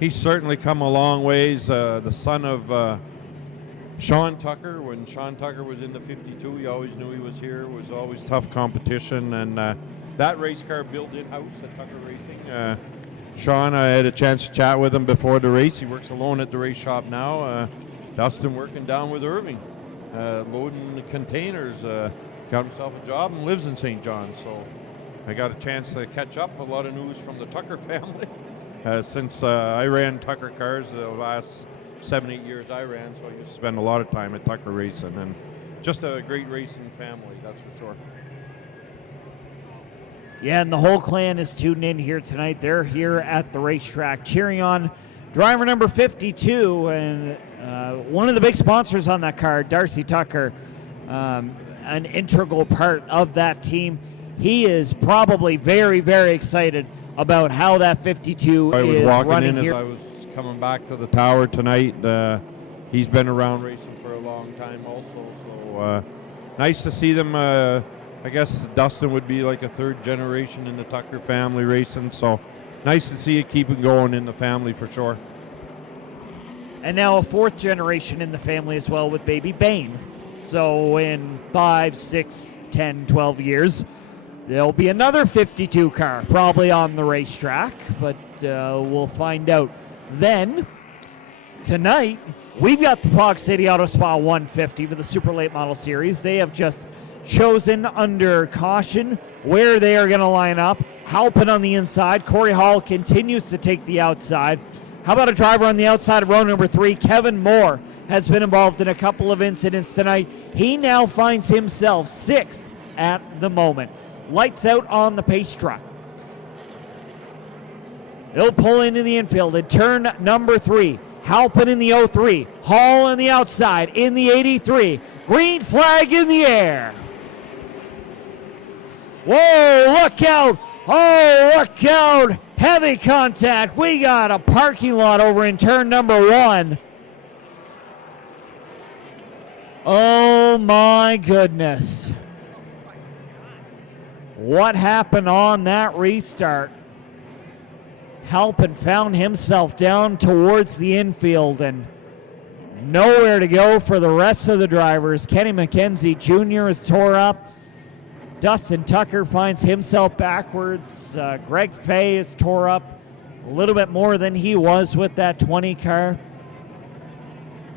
he's certainly come a long ways. The son of Sean Tucker. When Sean Tucker was in the 52, you always knew he was here. It was always tough competition, and that race car built in-house at Tucker Racing. Sean, I had a chance to chat with him before the race. He works alone at the race shop now. Dustin working down with Irving, loading the containers. Got himself a job and lives in St. John. So I got a chance to catch up. A lot of news from the Tucker family. Since I ran Tucker cars the last 7-8 years I ran, so I used to spend a lot of time at Tucker Racing, and just a great racing family, that's for sure. Yeah, and the whole clan is tuned in here tonight. They're here at the racetrack cheering on driver number 52, and one of the big sponsors on that car, Darcy Tucker, an integral part of that team. He is probably very, very excited about how that 52 I was is walking running in here. as I was coming back to the tower tonight. He's been around racing for a long time also, so nice to see them. I guess Dustin would be like a third generation in the Tucker family racing, so nice to see it keeping going in the family for sure. And now a fourth generation in the family as well with baby Bane. So in 5, 6, 10, 12 years, there'll be another 52 car probably on the racetrack, but we'll find out then. Tonight, we've got the Fog City Auto Spa 150 for the Super Late Model Series. They have just chosen under caution where they are going to line up. Halpin on the inside. Cory Hall continues to take the outside. How about a driver on the outside of row number 3? Kevin Moore has been involved in a couple of incidents tonight. He now finds himself 6th at the moment. Lights out on the pace truck. They'll pull into the infield at turn number 3. Halpin in the 03. Hall on the outside in the 83. Green flag in the air. Whoa, look out. Oh, look out. Heavy contact. We got a parking lot over in turn number 1. Oh, my goodness. What happened on that restart? Halpin found himself down towards the infield and nowhere to go for the rest of the drivers. Kenny McKenzie Jr. is tore up. Dustin Tucker finds himself backwards. Greg Fay is tore up a little bit more than he was with that 20 car.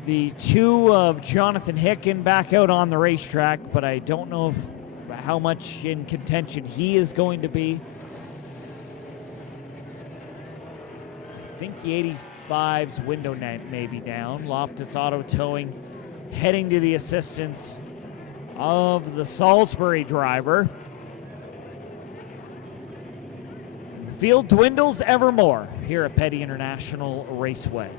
The 2 of Jonathan Hicken back out on the racetrack, but I don't know how much in contention he is going to be. I think the 85's window may be down. Loftus Auto Towing heading to the assistance of the Salisbury driver. The field dwindles ever more here at Petty International Raceway.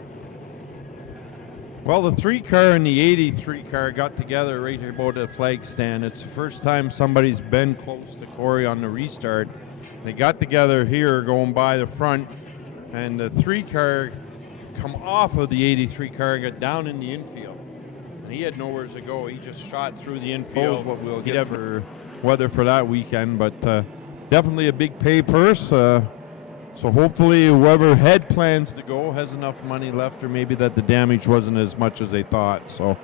Well, the 3 car and the 83 car got together right here about the flag stand. It's the first time somebody's been close to Cory on the restart. They got together here going by the front, and the 3 car come off of the 83 car and got down in the infield. And he had nowhere to go. He just shot through the infield. What we'll get for weather for that weekend, but definitely a big pay purse. So hopefully whoever had plans to go has enough money left, or maybe that the damage wasn't as much as they thought. So,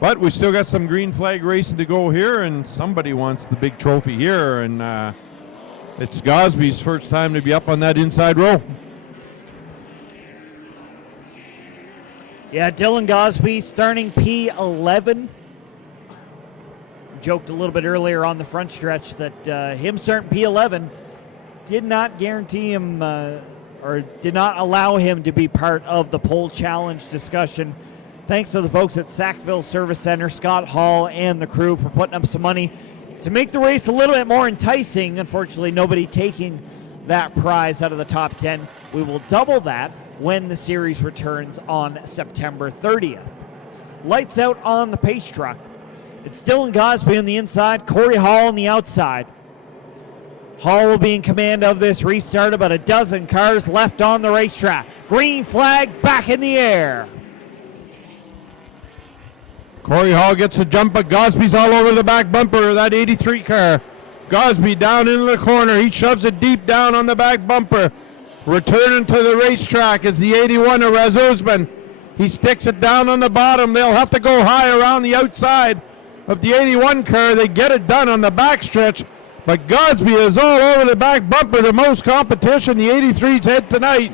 but we still got some green flag racing to go here, and somebody wants the big trophy here, and it's Gosbee's first time to be up on that inside row. Yeah, Dylan Gosbee starting P11. Joked a little bit earlier on the front stretch that him starting P11 did not guarantee him or did not allow him to be part of the pole challenge discussion. Thanks to the folks at Sackville Service Center, Scott Hall, and the crew for putting up some money to make the race a little bit more enticing. Unfortunately, nobody taking that prize out of the top 10. We will double that when the series returns on September 30th. Lights out on the pace truck. It's Dylan Gosbee on the inside, Cory Hall on the outside. Hall will be in command of this restart. About a dozen cars left on the racetrack. Green flag back in the air. Cory Hall gets a jump, but Gosbee's all over the back bumper of that 83 car. Gosbee down into the corner. He shoves it deep down on the back bumper. Returning to the racetrack is the 81 of Razuzman. He sticks it down on the bottom. They'll have to go high around the outside of the 81 car. They get it done on the backstretch, but Gosbee is all over the back bumper. The most competition the 83's had tonight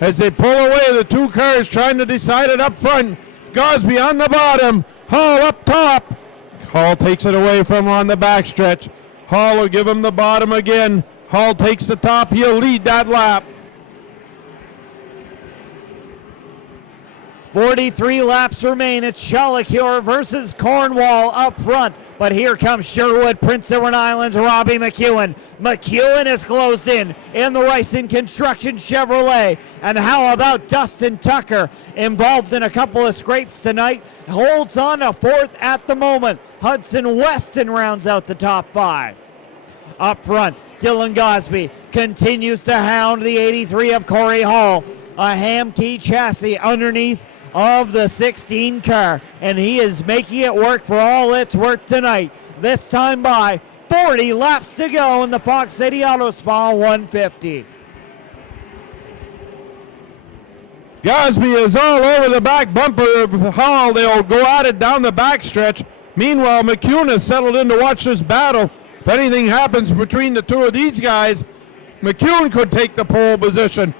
as they pull away the two cars trying to decide it up front. Gosbee on the bottom, Hall up top. Hall takes it away from him on the backstretch. Hall will give him the bottom again. Hall takes the top. He'll lead that lap. 43 laps remain. It's Shalacure versus Cornwall up front. But here comes Sherwood, Prince Edward Islands, Robbie McEwen. McEwen is closed in the Ryson Construction Chevrolet. And how about Dustin Tucker, involved in a couple of scrapes tonight, holds on to fourth at the moment. Hudson Weston rounds out the top five. Up front, Dylan Gosbee continues to hound the 83 of Cory Hall. A ham key chassis underneath of the 16 car, and he is making it work for all it's worth tonight. This time by 40 laps to go in the Fox City Auto Spa 150. Gosbee is all over the back bumper of Hall. They'll go at it down the backstretch. Meanwhile, McEwen has settled in to watch this battle. If anything happens between the two of these guys, McEwen could take the pole position.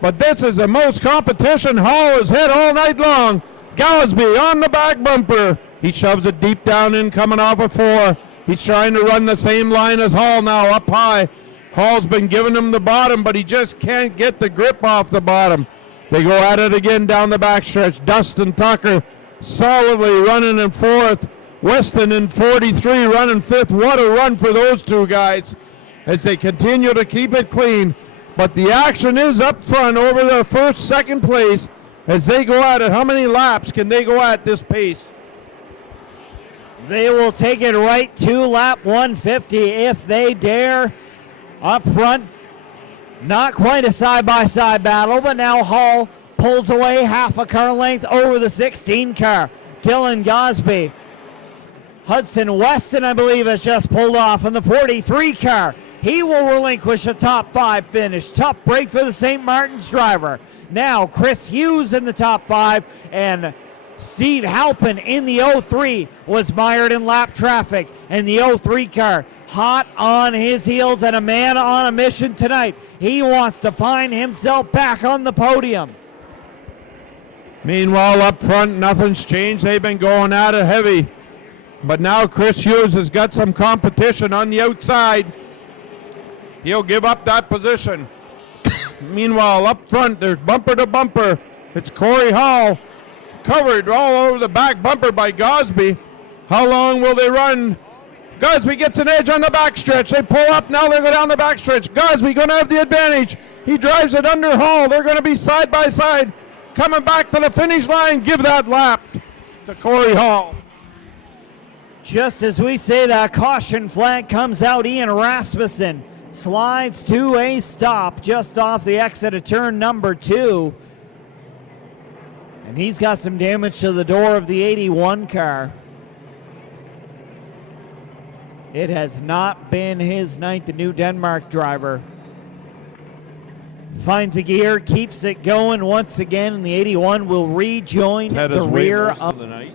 But this is the most competition Hall has had all night long. Gosbee on the back bumper. He shoves it deep down in, coming off of four. He's trying to run the same line as Hall now, up high. Hall's been giving him the bottom, but he just can't get the grip off the bottom. They go at it again down the backstretch. Dustin Tucker solidly running in fourth. Weston in 43 running fifth. What a run for those two guys as they continue to keep it clean. But the action is up front over the first, second place as they go at it. How many laps can they go at this pace? They will take it right to lap 150 if they dare. Up front, not quite a side-by-side battle, but now Hall pulls away half a car length over the 16 car. Dylan Gosbee. Hudson Weston, I believe, has just pulled off in the 43 car. He will relinquish a top five finish. Tough break for the St. Martin's driver. Now Chris Hughes in the top five, and Steve Halpin in the 03 was mired in lap traffic. And the 03 car hot on his heels and a man on a mission tonight. He wants to find himself back on the podium. Meanwhile, up front, nothing's changed. They've been going at it heavy. But now Chris Hughes has got some competition on the outside. He'll give up that position. Meanwhile, up front, there's bumper to bumper. It's Cory Hall, covered all over the back bumper by Gosbee. How long will they run? Gosbee gets an edge on the backstretch. They pull up, now they go down the backstretch. Gosbee going to have the advantage. He drives it under Hall. They're going to be side by side. Coming back to the finish line, give that lap to Cory Hall. Just as we say that, caution flag comes out. Ian Rasmussen slides to a stop just off the exit of turn number 2. And he's got some damage to the door of the 81 car. It has not been his night, the new Denmark driver. Finds a gear, keeps it going once again, and the 81 will rejoin the rear of the night.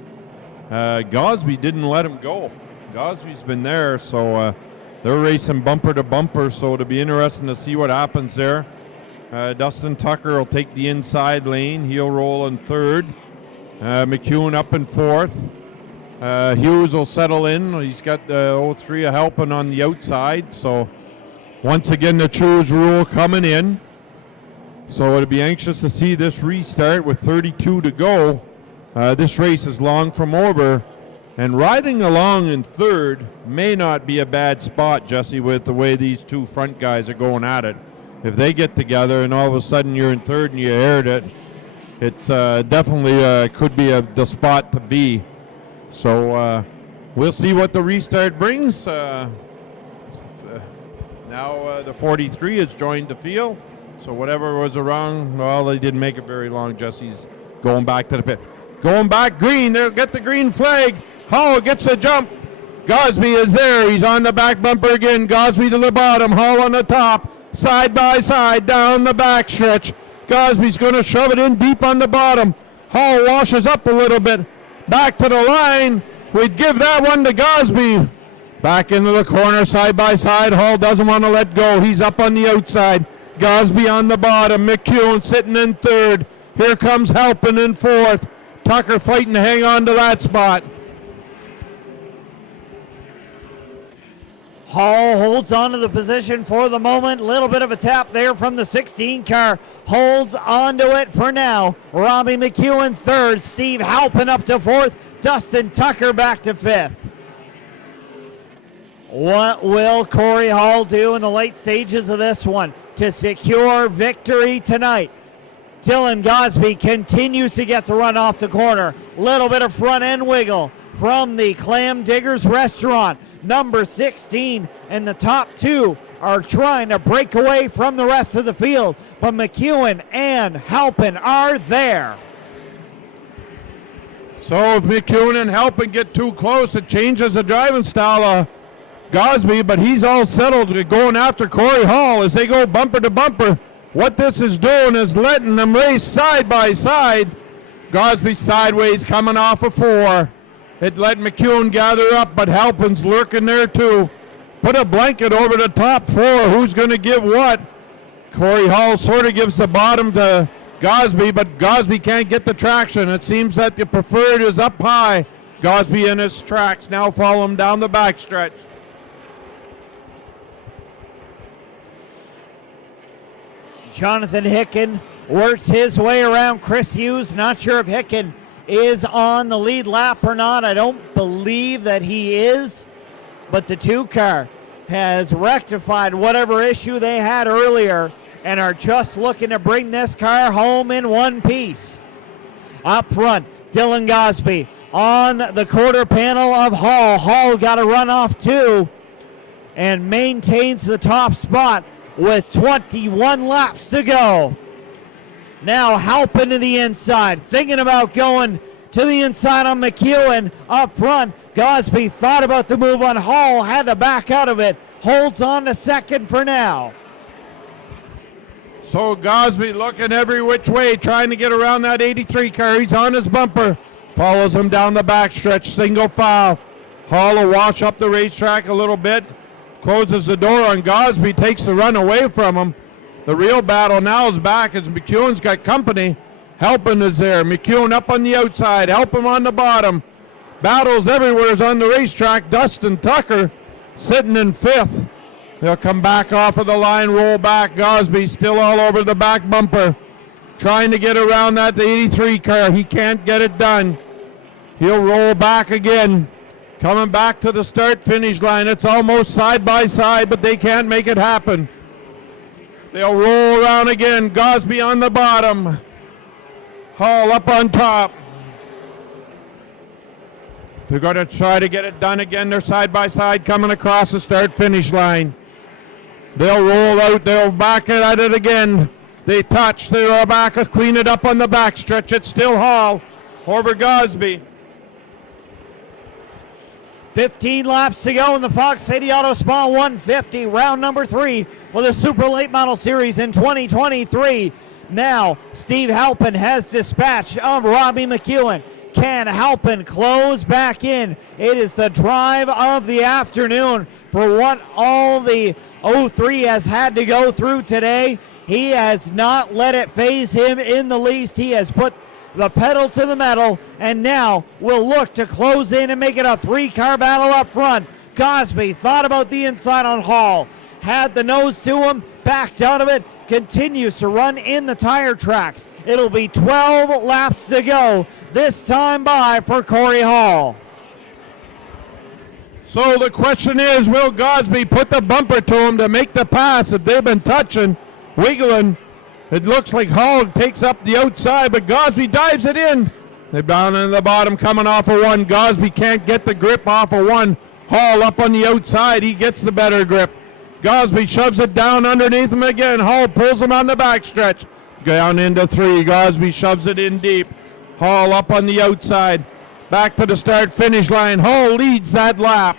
Gosbee didn't let him go. Gosbee's been there, so they're racing bumper to bumper, so it'll be interesting to see what happens there. Dustin Tucker will take the inside lane. He'll roll in third. McEwen up in fourth. Hughes will settle in. He's got the 03 helping on the outside. So once again, the choose rule coming in. So it'll be anxious to see this restart with 32 to go. This race is long from over. And riding along in third may not be a bad spot, Jesse, with the way these two front guys are going at it. If they get together and all of a sudden you're in third and you aired it, it's definitely could be the spot to be. So we'll see what the restart brings. Now the 43 has joined the field. So whatever was wrong, well, they didn't make it very long. Jesse's going back to the pit. Going back green. They'll get the green flag. Hall gets a jump. Gosbee is there. He's on the back bumper again. Gosbee to the bottom. Hall on the top. Side by side down the back stretch. Gosbee's going to shove it in deep on the bottom. Hall washes up a little bit. Back to the line. We'd give that one to Gosbee. Back into the corner, side by side. Hall doesn't want to let go. He's up on the outside. Gosbee on the bottom. McEwen sitting in third. Here comes Halpin in fourth. Tucker fighting to hang on to that spot. Hall holds on to the position for the moment. Little bit of a tap there from the 16 car. Holds onto it for now. Robbie McEwen third. Steve Halpin up to fourth. Dustin Tucker back to fifth. What will Cory Hall do in the late stages of this one to secure victory tonight? Dylan Gosbee continues to get the run off the corner. Little bit of front end wiggle from the Clam Diggers restaurant. Number 16 and the top two are trying to break away from the rest of the field, but McEwen and Halpin are there. So if McEwen and Halpin get too close, it changes the driving style of Gosbee, but he's all settled going after Cory Hall as they go bumper to bumper. What this is doing is letting them race side by side. Gosbee sideways coming off of four. It let McEwen gather up, but Halpin's lurking there too. Put a blanket over the top four. Who's going to give what? Cory Hall sort of gives the bottom to Gosbee, but Gosbee can't get the traction. It seems that the preferred is up high. Gosbee in his tracks now follow him down the backstretch. Jonathan Hicken works his way around Chris Hughes. Not sure if Hicken is on the lead lap or not. I don't believe that he is, but the two car has rectified whatever issue they had earlier and are just looking to bring this car home in one piece. Up front, Dylan Gosbee on the quarter panel of Hall. Hall got a run off too and maintains the top spot with 21 laps to go. Now Halpin to the inside, thinking about going to the inside on McEwen. Up front, Gosbee thought about the move on Hall, had to back out of it. Holds on to second for now. So Gosbee looking every which way, trying to get around that 83 car. He's on his bumper. Follows him down the backstretch, single file. Hall will wash up the racetrack a little bit. Closes the door on Gosbee, takes the run away from him. The real battle now is back as McEwen's got company. Halpin is there. McEwen up on the outside. Halpin on the bottom. Battles everywhere is on the racetrack. Dustin Tucker sitting in fifth. They'll come back off of the line, roll back. Gosbee still all over the back bumper. Trying to get around that 83 car. He can't get it done. He'll roll back again. Coming back to the start-finish line. It's almost side by side, but they can't make it happen. They'll roll around again. Gosbee on the bottom. Hall up on top. They're going to try to get it done again. They're side by side coming across the start-finish line. They'll roll out. They'll back it at it again. They touch. They'll back it, clean it up on the backstretch. It's still Hall over Gosbee. 15 laps to go in the Fox City Auto Spa 150, round number 3 for the Super Late Model Series in 2023. Now, Steve Halpin has dispatch of Robbie McEwen. Can Halpin close back in? It is the drive of the afternoon for what all the 03 has had to go through today. He has not let it phase him in the least. He has put the pedal to the metal, and now will look to close in and make it a 3-car battle up front. Gosbee thought about the inside on Hall, had the nose to him, backed out of it, continues to run in the tire tracks. It'll be 12 laps to go, this time by for Cory Hall. So the question is, will Gosbee put the bumper to him to make the pass? If they've been touching, wiggling, it looks like Hall takes up the outside, but Gosbee dives it in. They're down in the bottom, coming off of one. Gosbee can't get the grip off of one. Hall up on the outside, he gets the better grip. Gosbee shoves it down underneath him again. Hall pulls him on the backstretch. Down into 3, Gosbee shoves it in deep. Hall up on the outside. Back to the start-finish line. Hall leads that lap.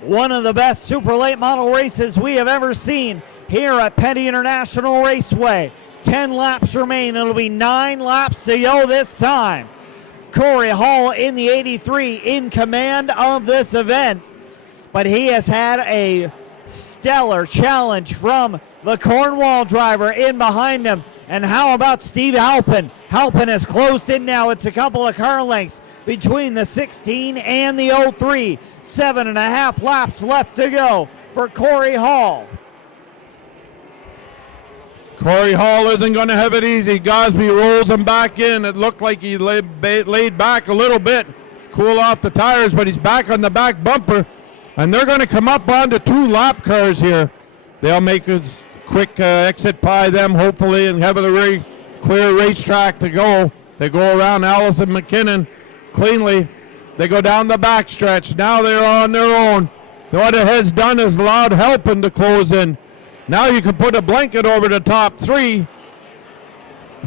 One of the best super late model races we have ever seen here at Petty International Raceway. 10 laps remain. It'll be 9 laps to go this time. Cory Hall in the 83 in command of this event, but he has had a stellar challenge from the Cornwall driver in behind him. And how about Steve Halpin? Halpin has closed in now. It's a couple of car lengths between the 16 and the 03. 7.5 laps left to go for Cory Hall. Cory Hall isn't going to have it easy. Gosbee rolls him back in. It looked like he laid back a little bit, cool off the tires, but he's back on the back bumper. And they're going to come up onto 2 lap cars here. They'll make a quick exit by them, hopefully, and have a very clear racetrack to go. They go around Allison McKinnon cleanly. They go down the backstretch. Now they're on their own. What it has done is allowed Halpin to close in. Now you can put a blanket over the top 3.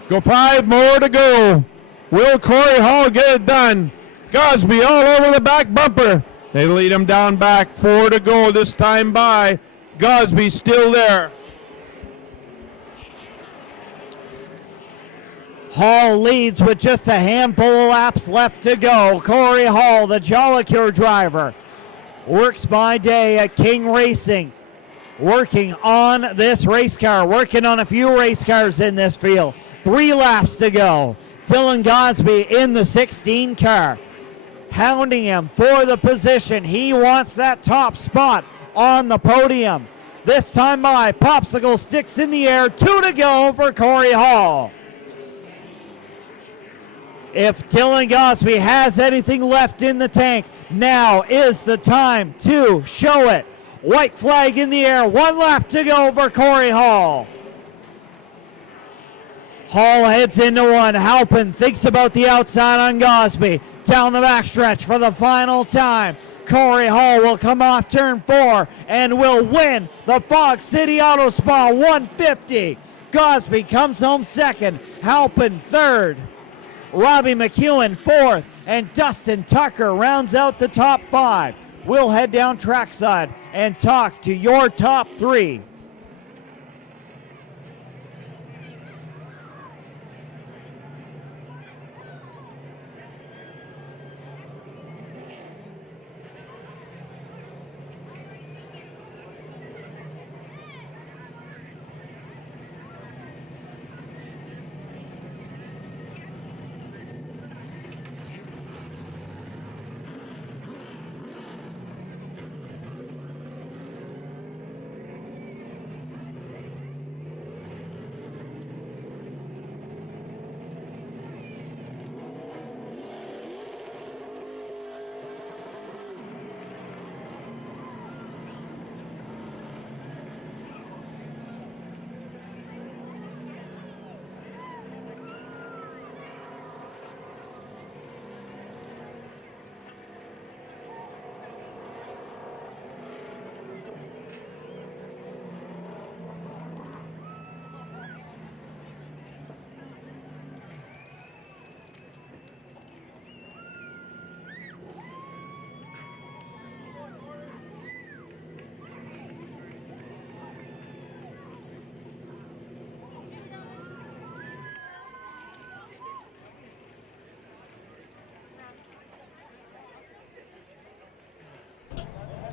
Go 5 more to go. Will Cory Hall get it done? Gosbee all over the back bumper. They lead him down back. 4 to go this time by. Gosbee still there. Hall leads with just a handful of laps left to go. Cory Hall, the Jollicure driver, works by day at King Racing, working on this race car, working on a few race cars in this field. 3 laps to go. Dylan Gosbee in the 16 car, hounding him for the position. He wants that top spot on the podium. This time by, popsicle sticks in the air. 2 to go for Cory Hall. If Dylan Gosbee has anything left in the tank, now is the time to show it. White flag in the air. 1 lap to go for Cory Hall. Hall heads into 1. Halpin thinks about the outside on Gosbee. Down the backstretch for the final time. Cory Hall will come off turn 4 and will win the Fog City Auto Spa 150. Gosbee comes home second. Halpin third. Robbie McEwen fourth. And Dustin Tucker rounds out the top 5. We'll head down trackside and talk to your top 3.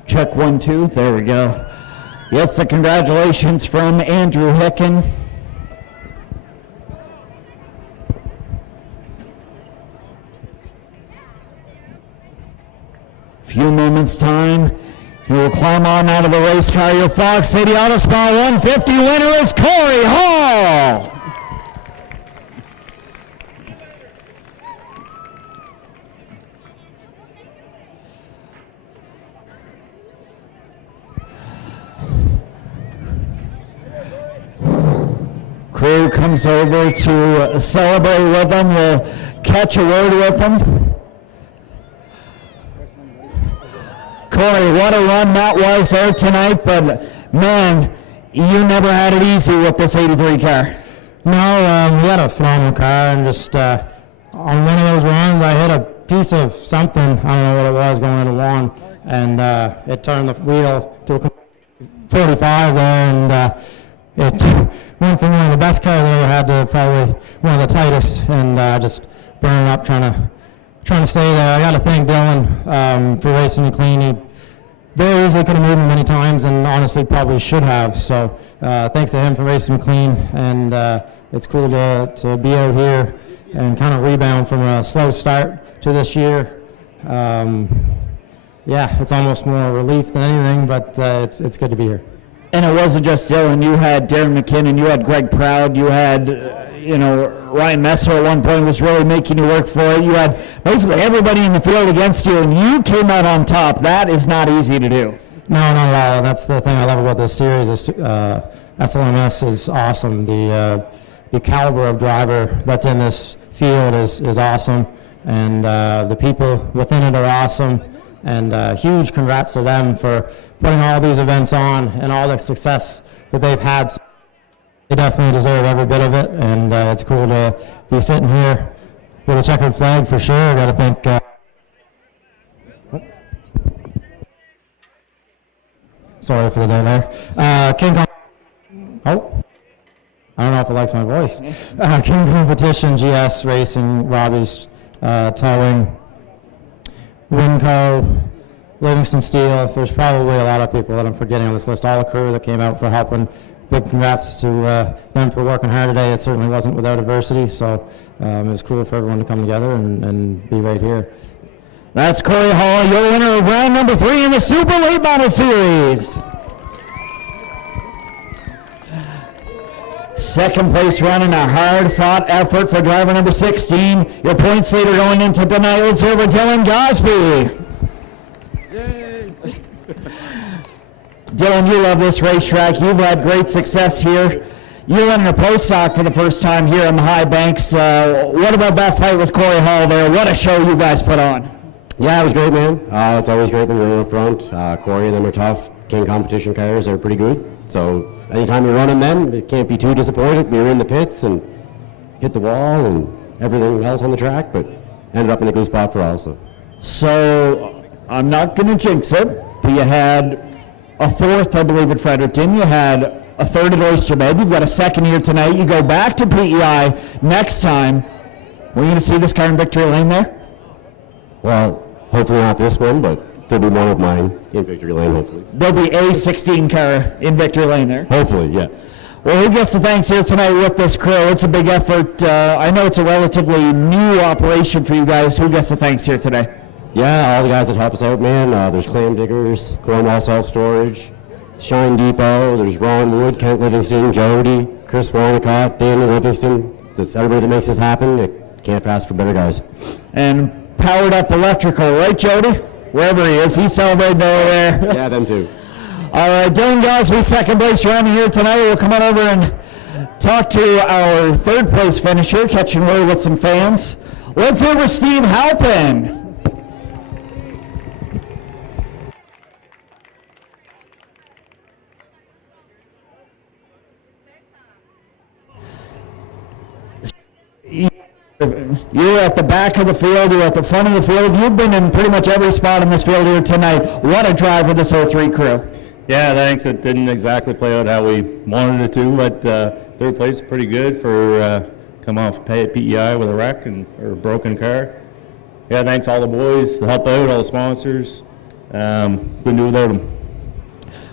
Check 1, 2. There we go. Yes, the congratulations from Andrew Hicken. Few moments time. He will climb on out of the race car. Your Fox City Auto Spa 150 winner is Cory Hall. Crew comes over to celebrate with them. We'll catch a word with them. Cory, what a run that was there tonight, but man, you never had it easy with this 83 car. No, we had a phenomenal car, and just on one of those runs, I hit a piece of something, I don't know what it was, going into one, and it turned the wheel to a 45 there, and it went from one of the best cars I ever had to probably one of the tightest, and just burning up trying to stay there. I got to thank Dylan for racing me clean. He very easily could have moved me many times, and honestly probably should have. So thanks to him for racing me clean, and it's cool to be out here and kind of rebound from a slow start to this year. Yeah, it's almost more relief than anything, but it's good to be here. And it wasn't just Dylan. You had Darren McKinnon, you had Greg Proud, you had, Ryan Messer at one point was really making you work for it. You had basically everybody in the field against you, and you came out on top. That is not easy to do. No, not at all. That's the thing I love about this series. SLMS is awesome. The caliber of driver that's in this field is awesome, and the people within it are awesome. And huge congrats to them for putting all these events on and all the success that they've had. They definitely deserve every bit of it, and it's cool to be sitting here with a checkered flag for sure. I got to thank sorry for the delay there. King oh, I don't know if it likes my voice. King Competition, GS Racing, Robbie's Towing, Winco, Livingston Steel. There's probably a lot of people that I'm forgetting on this list. All the crew that came out for helping. Big congrats to them for working hard today. It certainly wasn't without adversity, so it was cool for everyone to come together and be right here. That's Cory Hall, your winner of round number 3 in the Super Late Model Series. Second place run in a hard-fought effort for driver number 16. Your points leader going into tonight was over Dylan Gosbee. Dylan, you love this racetrack. You've had great success here. You're running a pro stock for the first time here on the High Banks. What about that fight with Cory Hall there? What a show you guys put on. Yeah, it was great, man. It's always great when you're up front. Cory and them are tough. King Competition cars are pretty good. So anytime you're running them, it can't be too disappointed. We were in the pits and hit the wall and everything else on the track, but ended up in a good spot for us. So I'm not going to jinx it, but you had a fourth, I believe, at Fredericton. You had a third at Oyster Bay. You've got a second here tonight. You go back to PEI next time. We're going to see this car in victory lane there? Well, hopefully not this one, but there'll be one of mine in victory lane, hopefully. There'll be a 16 car in victory lane there? Hopefully, yeah. Well, who gets the thanks here tonight with this crew? It's a big effort. I know it's a relatively new operation for you guys. Who gets the thanks here today? Yeah, all the guys that help us out, man. There's Clam Diggers, Cornwall Self-Storage, Shine Depot, there's Ron Wood, Kent Livingston, Jody, Chris Warnicott, Danny Livingston. Just everybody that makes this happen. It can't ask for better guys. And Powered Up Electrical, right, Jody? Wherever he is, he's celebrating over there. Yeah, them too. All right, Dylan Gosbee, second place running here tonight. We'll come on over and talk to our third place finisher, catching word with some fans. Let's hear with Steve Halpin. You're at the back of the field, you're at the front of the field. You've been in pretty much every spot in this field here tonight. What a drive with this 03 crew. Yeah, thanks. It didn't exactly play out how we wanted it to, but third place is pretty good for come off PEI with a wreck or a broken car. Yeah, thanks all the boys, the help out, all the sponsors. couldn't do without them.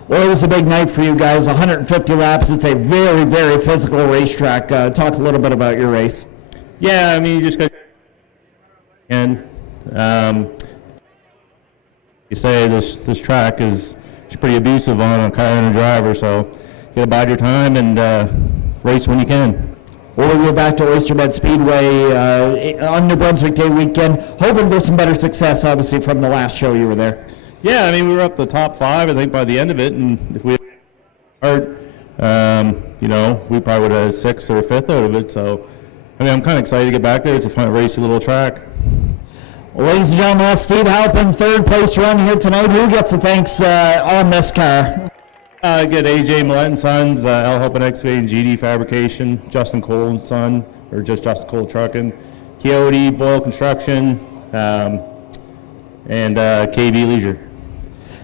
Well, it was a big night for you guys, 150 laps. It's a very, very physical racetrack. Talk a little bit about your race. Yeah, I mean, you just got, and you say this track is pretty abusive on a car and a driver, so you gotta bide your time and race when you can. Well, we're back to Oyster Bed Speedway on New Brunswick Day weekend, hoping for some better success, obviously, from the last show you were there. Yeah, I mean, we were up the top 5, I think, by the end of it, and if we hard, you know, we probably would have had 6th or 5th out of it, so, I mean, I'm kind of excited to get back there. It's a fun, racy little track. Well, ladies and gentlemen, that's Steve Halpin, third place run here tonight. Who gets the thanks on this car? Get AJ Millett and Sons, L Halpin Excavating, GD Fabrication, Justin Cole and Son, or just Justin Cole Trucking, Coyote, Boyle Construction, and KB Leisure.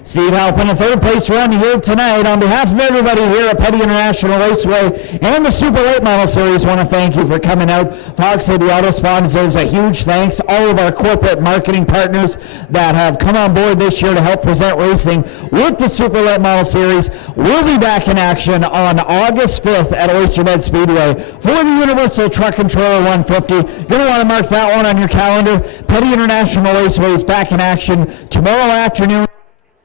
Steve Halpin, a third place run here tonight. On behalf of everybody here at Petty International Raceway and the Super Late Model Series, I want to thank you for coming out. Fox City Auto Spa deserves a huge thanks. All of our corporate marketing partners that have come on board this year to help present racing with the Super Late Model Series. We'll be back in action on August 5th at Oyster Bed Speedway for the Universal Truck and Trailer 150. Going to want to mark that one on your calendar. Petty International Raceway is back in action tomorrow afternoon,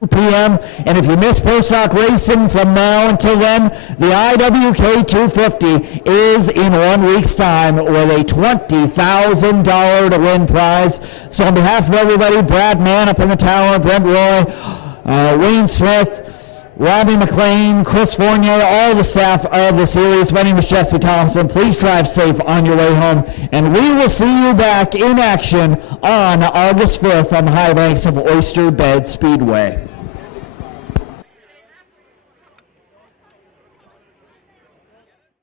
2 p.m. And if you miss post-stock racing from now until then, the IWK 250 is in 1 week's time with a $20,000 to win prize. So on behalf of everybody, Brad Mann up in the tower, Brent Roy, Wayne Smith, Robbie McLean, Chris Fournier, all the staff of the series. My name is Jesse Thompson. Please drive safe on your way home, and we will see you back in action on August 5th on the high banks of Oyster Bed Speedway.